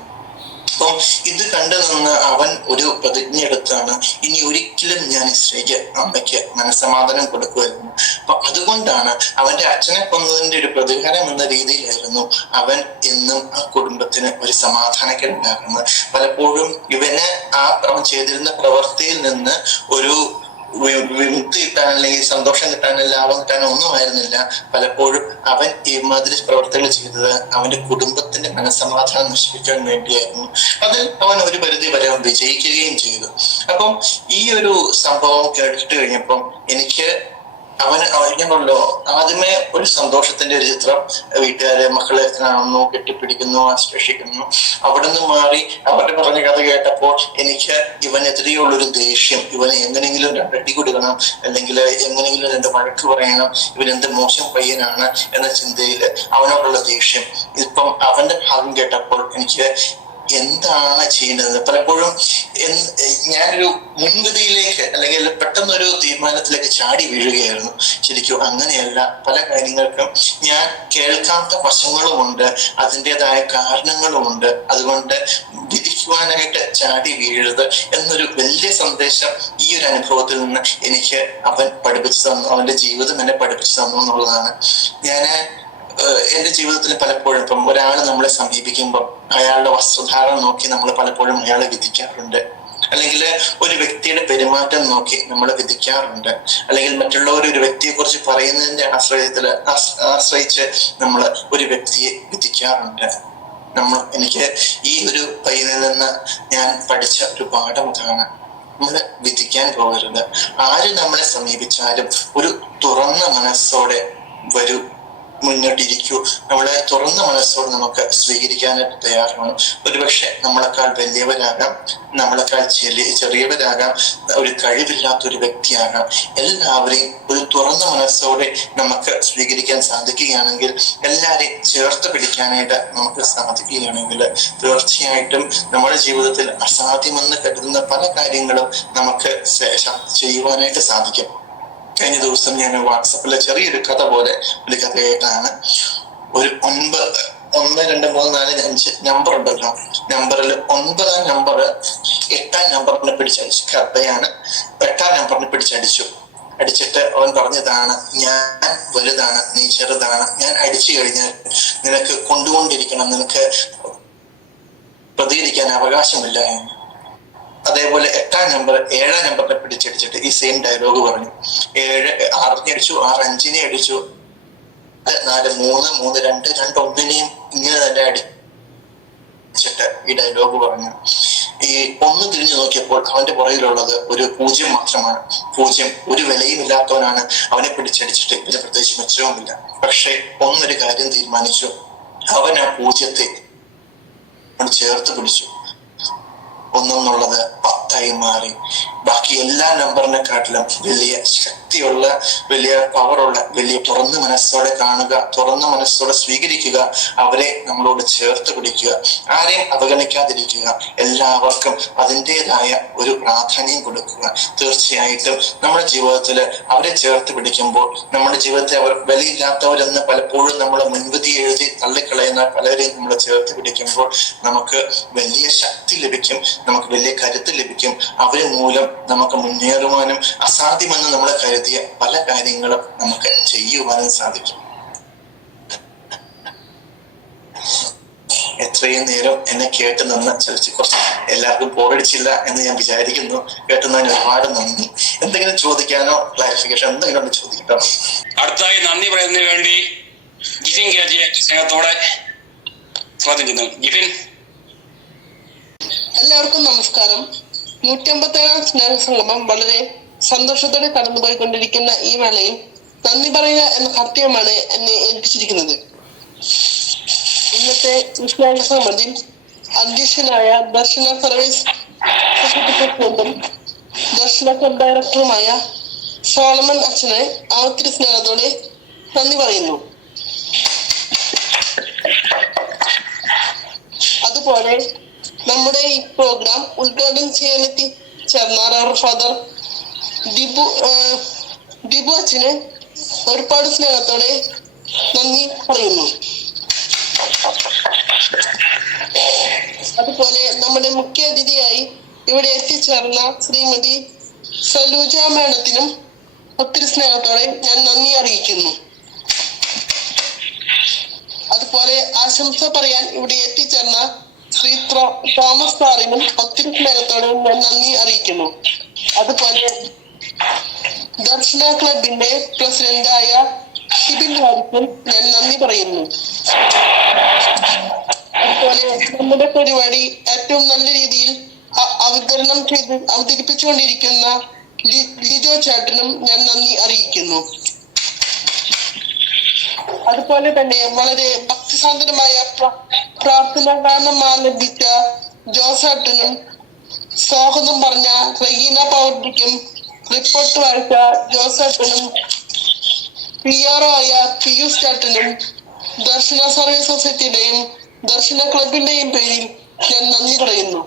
അപ്പം ഇത് കണ്ടു നിന്ന് അവൻ ഒരു പ്രതിജ്ഞ എടുത്താണ്, ഇനി ഒരിക്കലും ഞാൻ ഈ സ്ത്രീക്ക് അമ്മയ്ക്ക് മനസ്സമാധാനം കൊടുക്കുമായിരുന്നു. അപ്പൊ അതുകൊണ്ടാണ് അവന്റെ അച്ഛനെ കൊന്നതിന്റെ ഒരു പ്രതികാരം എന്ന രീതിയിലായിരുന്നു അവൻ എന്നും ആ കുടുംബത്തിന് ഒരു സമാധാനക്കേടുണ്ടാക്കുന്നത്. പലപ്പോഴും ഇവന് അവൻ ചെയ്തിരുന്ന പ്രവൃത്തിയിൽ നിന്ന് ഒരു വിമുക്തി കിട്ടാൻ അല്ലെങ്കിൽ സന്തോഷം കിട്ടാൻ ലാഭം കിട്ടാനോ ഒന്നും ആയിരുന്നില്ല. പലപ്പോഴും അവൻ ഈ മാതിരി പ്രവർത്തികൾ ചെയ്തത് അവന്റെ കുടുംബത്തിന്റെ മനസ്സമാധാനം നശിപ്പിക്കാൻ വേണ്ടിയായിരുന്നു. അതിൽ അവൻ ഒരു പരിധി വരെ വിജയിക്കുകയും ചെയ്തു. അപ്പം ഈ ഒരു സംഭവം കേട്ടിട്ട് കഴിഞ്ഞപ്പം എനിക്ക് അവനുണ്ടല്ലോ ആദ്യമേ ഒരു സന്തോഷത്തിന്റെ ഒരു ചിത്രം, വീട്ടുകാരെ മക്കളെ കാണുന്നു, കെട്ടിപ്പിടിക്കുന്നു, ആശ്ലേഷിക്കുന്നു. അവിടെ നിന്ന് മാറി അവരുടെ പറഞ്ഞ കഥ കേട്ടപ്പോൾ എനിക്ക് ഇവനെതിരെയുള്ളൊരു ദേഷ്യം, ഇവനെ എങ്ങനെയെങ്കിലും 2 അടി കൊടുക്കണം, അല്ലെങ്കിൽ എങ്ങനെയെങ്കിലും 2 വഴക്ക് പറയണം, ഇവനെന്ത് മോശം പയ്യനാണ് എന്ന ചിന്തയിൽ അവനോടുള്ള ദേഷ്യം. ഇപ്പം അവന്റെ ഭാഗം കേട്ടപ്പോൾ എനിക്ക് എന്താണ് ചെയ്യേണ്ടത്, പലപ്പോഴും ഞാനൊരു മുൻവിധിയിലേക്ക് അല്ലെങ്കിൽ പെട്ടെന്നൊരു തീരുമാനത്തിലേക്ക് ചാടി വീഴുകയായിരുന്നു. ശരിക്കും അങ്ങനെയല്ല, പല കാര്യങ്ങൾക്കും ഞാൻ കേൾക്കാത്ത വശങ്ങളുമുണ്ട്, അതിൻ്റെതായ കാരണങ്ങളുമുണ്ട്. അതുകൊണ്ട് വിധിക്കുവാനായിട്ട് ചാടി വീഴരുത് എന്നൊരു വലിയ സന്ദേശം ഈ ഒരു അനുഭവത്തിൽ നിന്ന് എനിക്ക് അവൻ പഠിപ്പിച്ചു തന്നു, അവന്റെ ജീവിതം എന്നെ പഠിപ്പിച്ചു തന്നു എന്നുള്ളതാണ്. എന്റെ ജീവിതത്തിൽ പലപ്പോഴും ഇപ്പം ഒരാൾ നമ്മളെ സമീപിക്കുമ്പോൾ അയാളുടെ വസ്ത്രധാരണം നോക്കി നമ്മൾ പലപ്പോഴും അയാളെ വിധിക്കാറുണ്ട്, അല്ലെങ്കിൽ ഒരു വ്യക്തിയുടെ പെരുമാറ്റം നോക്കി നമ്മൾ വിധിക്കാറുണ്ട്, അല്ലെങ്കിൽ മറ്റുള്ളവർ ഒരു വ്യക്തിയെ കുറിച്ച് പറയുന്നതിന്റെ ആശ്രയിച്ച് നമ്മൾ ഒരു വ്യക്തിയെ വിധിക്കാറുണ്ട്. എനിക്ക് ഈ ഒരു പയ്യനിൽ നിന്ന് ഞാൻ പഠിച്ച ഒരു പാഠം ഇതാണ്, നമ്മള് വിധിക്കാൻ പോകരുത്. ആര് നമ്മളെ സമീപിച്ചാലും ഒരു തുറന്ന മനസ്സോടെ വരൂ, മുന്നോട്ടിരിക്കൂ. നമ്മളെ തുറന്ന മനസ്സോട് നമുക്ക് സ്വീകരിക്കാനായിട്ട് തയ്യാറാണ്. ഒരുപക്ഷെ നമ്മളെക്കാൾ വലിയവരാകാം, നമ്മളെക്കാൾ ചെറിയവരാകാം, ഒരു കഴിവില്ലാത്തൊരു വ്യക്തിയാകാം. എല്ലാവരെയും ഒരു തുറന്ന മനസ്സോടെ നമുക്ക് സ്വീകരിക്കാൻ സാധിക്കുകയാണെങ്കിൽ, എല്ലാവരെയും ചേർത്ത് പിടിക്കാനായിട്ട് നമുക്ക് സാധിക്കുകയാണെങ്കിൽ, തീർച്ചയായിട്ടും നമ്മുടെ ജീവിതത്തിൽ അസാധ്യമെന്ന് കരുതുന്ന പല കാര്യങ്ങളും നമുക്ക് ചെയ്യുവാനായിട്ട് സാധിക്കും. കഴിഞ്ഞ ദിവസം ഞാൻ വാട്സപ്പിലെ ചെറിയൊരു കഥ പോലെ ഒരു കഥയായിട്ടാണ്, ഒരു 1 2 3 4 5 നമ്പർ ഉണ്ടല്ലോ, നമ്പറിൽ 9ാം നമ്പർ 8ാം നമ്പറിനെ പിടിച്ചടിച്ചു. കഥയാണ്. 8ാം നമ്പറിനെ അടിച്ചിട്ട് അവൻ പറഞ്ഞതാണ്, ഞാൻ വലുതാണ്, നീ ചെറുതാണ്, ഞാൻ അടിച്ചു കഴിഞ്ഞാൽ നിനക്ക് കൊണ്ടുകൊണ്ടിരിക്കണം, നിനക്ക് പ്രതികരിക്കാൻ അവകാശമില്ല എന്ന്. അതേപോലെ 8ാം നമ്പർ 7ാം നമ്പറിനെ പിടിച്ചടിച്ചിട്ട് ഈ സെയിം ഡയലോഗ് പറഞ്ഞു. 7 6 അടിച്ചു, 6 5 അടിച്ചു, 4 3 3 2 2 1 ഇങ്ങനെ തന്നെ അടിച്ചിട്ട് ഈ ഡയലോഗ് പറഞ്ഞു. ഈ 1 തിരിഞ്ഞു നോക്കിയപ്പോൾ അവന്റെ പുറകിലുള്ളത് ഒരു 0 മാത്രമാണ്. 0, ഒരു വിലയും ഇല്ലാത്തവനാണ്. അവനെ പിടിച്ചടിച്ചിട്ട് ഇതിന് പ്രത്യേകിച്ച് മെച്ചവുമില്ല. പക്ഷെ ഒന്നൊരു കാര്യം തീരുമാനിച്ചു, അവൻ ആ 0ത്തെ ചേർത്ത് പിടിച്ചു. ഒന്നെന്നുള്ളത് 10 മാറി. ബാക്കി എല്ലാ നമ്പറിനെക്കാട്ടിലും വലിയ ശക്തിയുള്ള, വലിയ പവറുള്ള, വലിയ തുറന്ന മനസ്സോടെ കാണുക, തുറന്ന മനസ്സോടെ സ്വീകരിക്കുക, അവരെ നമ്മളോട് ചേർത്ത് പിടിക്കുക, ആരെയും അവഗണിക്കാതിരിക്കുക, എല്ലാവർക്കും അതിൻ്റെതായ ഒരു പ്രാധാന്യം കൊടുക്കുക. തീർച്ചയായിട്ടും നമ്മുടെ ജീവിതത്തിൽ അവരെ ചേർത്ത് പിടിക്കുമ്പോൾ നമ്മുടെ ജീവിതത്തെ അവർ വിലയില്ലാത്തവരെന്ന് പലപ്പോഴും നമ്മൾ മുൻവിധി എഴുതി തള്ളിക്കളയുന്ന പലരെയും നമ്മൾ ചേർത്ത് പിടിക്കുമ്പോൾ നമുക്ക് വലിയ ശക്തി ലഭിക്കും, നമുക്ക് വലിയ കരുത്ത് ലഭിക്കും. അവര് മൂലം നമുക്ക് മുന്നേറുവാനും അസാധ്യമെന്ന് നമ്മൾ കരുതിയ പല കാര്യങ്ങളും നമുക്ക് ചെയ്യുവാനും സാധിക്കും. എത്രയും നേരം എന്നെ കേട്ട് നിന്ന് കുറച്ച് എല്ലാവർക്കും ബോറടിച്ചില്ല എന്ന് ഞാൻ വിചാരിക്കുന്നു. കേട്ടുന്നതിന് ഒരുപാട് നന്ദി. എന്തെങ്കിലും ചോദിക്കാനോ ക്ലാരിഫിക്കേഷൻ എന്തെങ്കിലും ചോദിക്കട്ടോ? അടുത്തായി നന്ദി പറയുന്നതിന് വേണ്ടി ജിഫിൻ കെജിയെ സ്നേഹത്തോടെ സ്വാഗതം ചെയ്യുന്നു. ജിഫിൻ. എല്ലാവർക്കും നമസ്കാരം. 157 സ്നേഹസംഗമം വളരെ സന്തോഷത്തോടെ കടന്നുപോയിക്കൊണ്ടിരിക്കുന്ന ഈ വേളയിൽ നന്ദി പറയുക എന്ന കർത്തവ്യമാണ് എന്നെ ഏൽപ്പിച്ചിരിക്കുന്നത്. ഇന്നത്തെ സ്നേഹസംഗമത്തിൽ അധ്യക്ഷനായ ദർശന സർവീസ് പ്രസിഡന്റും ദർശന ക്ലബ് ഡയറക്ടറുമായ സോളമൻ അച്ഛനെ ഒത്തിരി സ്നേഹത്തോടെ നന്ദി പറയുന്നു. അതുപോലെ നമ്മുടെ ഈ പ്രോഗ്രാം ഉദ്ഘാടനം ചെയ്യാനെത്തി ചേർന്ന ഫാദർ ഡിബു അച്ഛന് ഒരുപാട് സ്നേഹത്തോടെ നന്ദി പറയുന്നു. അതുപോലെ നമ്മുടെ മുഖ്യ അതിഥിയായി ഇവിടെ എത്തിച്ചേർന്ന ശ്രീമതി സലൂജ മാഡത്തിനും ഒത്തിരി സ്നേഹത്തോടെ ഞാൻ നന്ദി അറിയിക്കുന്നു. അതുപോലെ ആശംസ പറയാൻ ഇവിടെ എത്തിച്ചേർന്ന ശ്രീ തോമസ് സാറിനും ഒത്തിരി സ്നേഹത്തോടെ ഞാൻ നന്ദി അറിയിക്കുന്നു. അതുപോലെ ദർശന ക്ലബിന്റെ പ്രസിഡന്റായ ഷിബിൻ ഹാരിക്കും ഞാൻ നന്ദി പറയുന്നു. അതുപോലെ നമ്മുടെ പരിപാടി ഏറ്റവും നല്ല രീതിയിൽ അവതരിപ്പിച്ചുകൊണ്ടിരിക്കുന്ന ലിജോ ചേട്ടനും ഞാൻ നന്ദി അറിയിക്കുന്നു. അതുപോലെ തന്നെ വളരെ ഭക്തിസാന്ദ്രമായ പ്രാർത്ഥന ഗാനം ആലപിച്ച ജോസേട്ടനും സ്വാഗതം പറഞ്ഞ റെഗീന പൗർണിക്കും റിപ്പോർട്ട് വായിച്ച ജോസേട്ടനും PRO ആയ പിയൂസ് ചേട്ടനും ദർശന സർവീസ് സൊസൈറ്റിയുടെയും ദർശന ക്ലബിന്റെയും പേരിൽ ഞാൻ നന്ദി പറയുന്നു.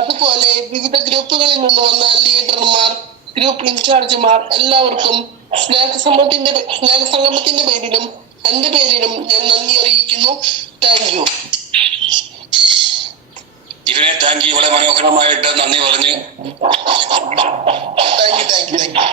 അതുപോലെ വിവിധ ഗ്രൂപ്പുകളിൽ നിന്ന് വന്ന ലീഡർമാർ, ഗ്രൂപ്പ് ഇൻചാർജുമാർ എല്ലാവർക്കും സ്നേഹസംഗമത്തിന്റെ പേരിലും എന്റെ പേരിലും ഞാൻ നന്ദി അറിയിക്കുന്നു. Thank you. ഇവരെ താങ്ക് യു. വളരെ മനോഹരമായിട്ട് നന്ദി പറഞ്ഞു. Thank you.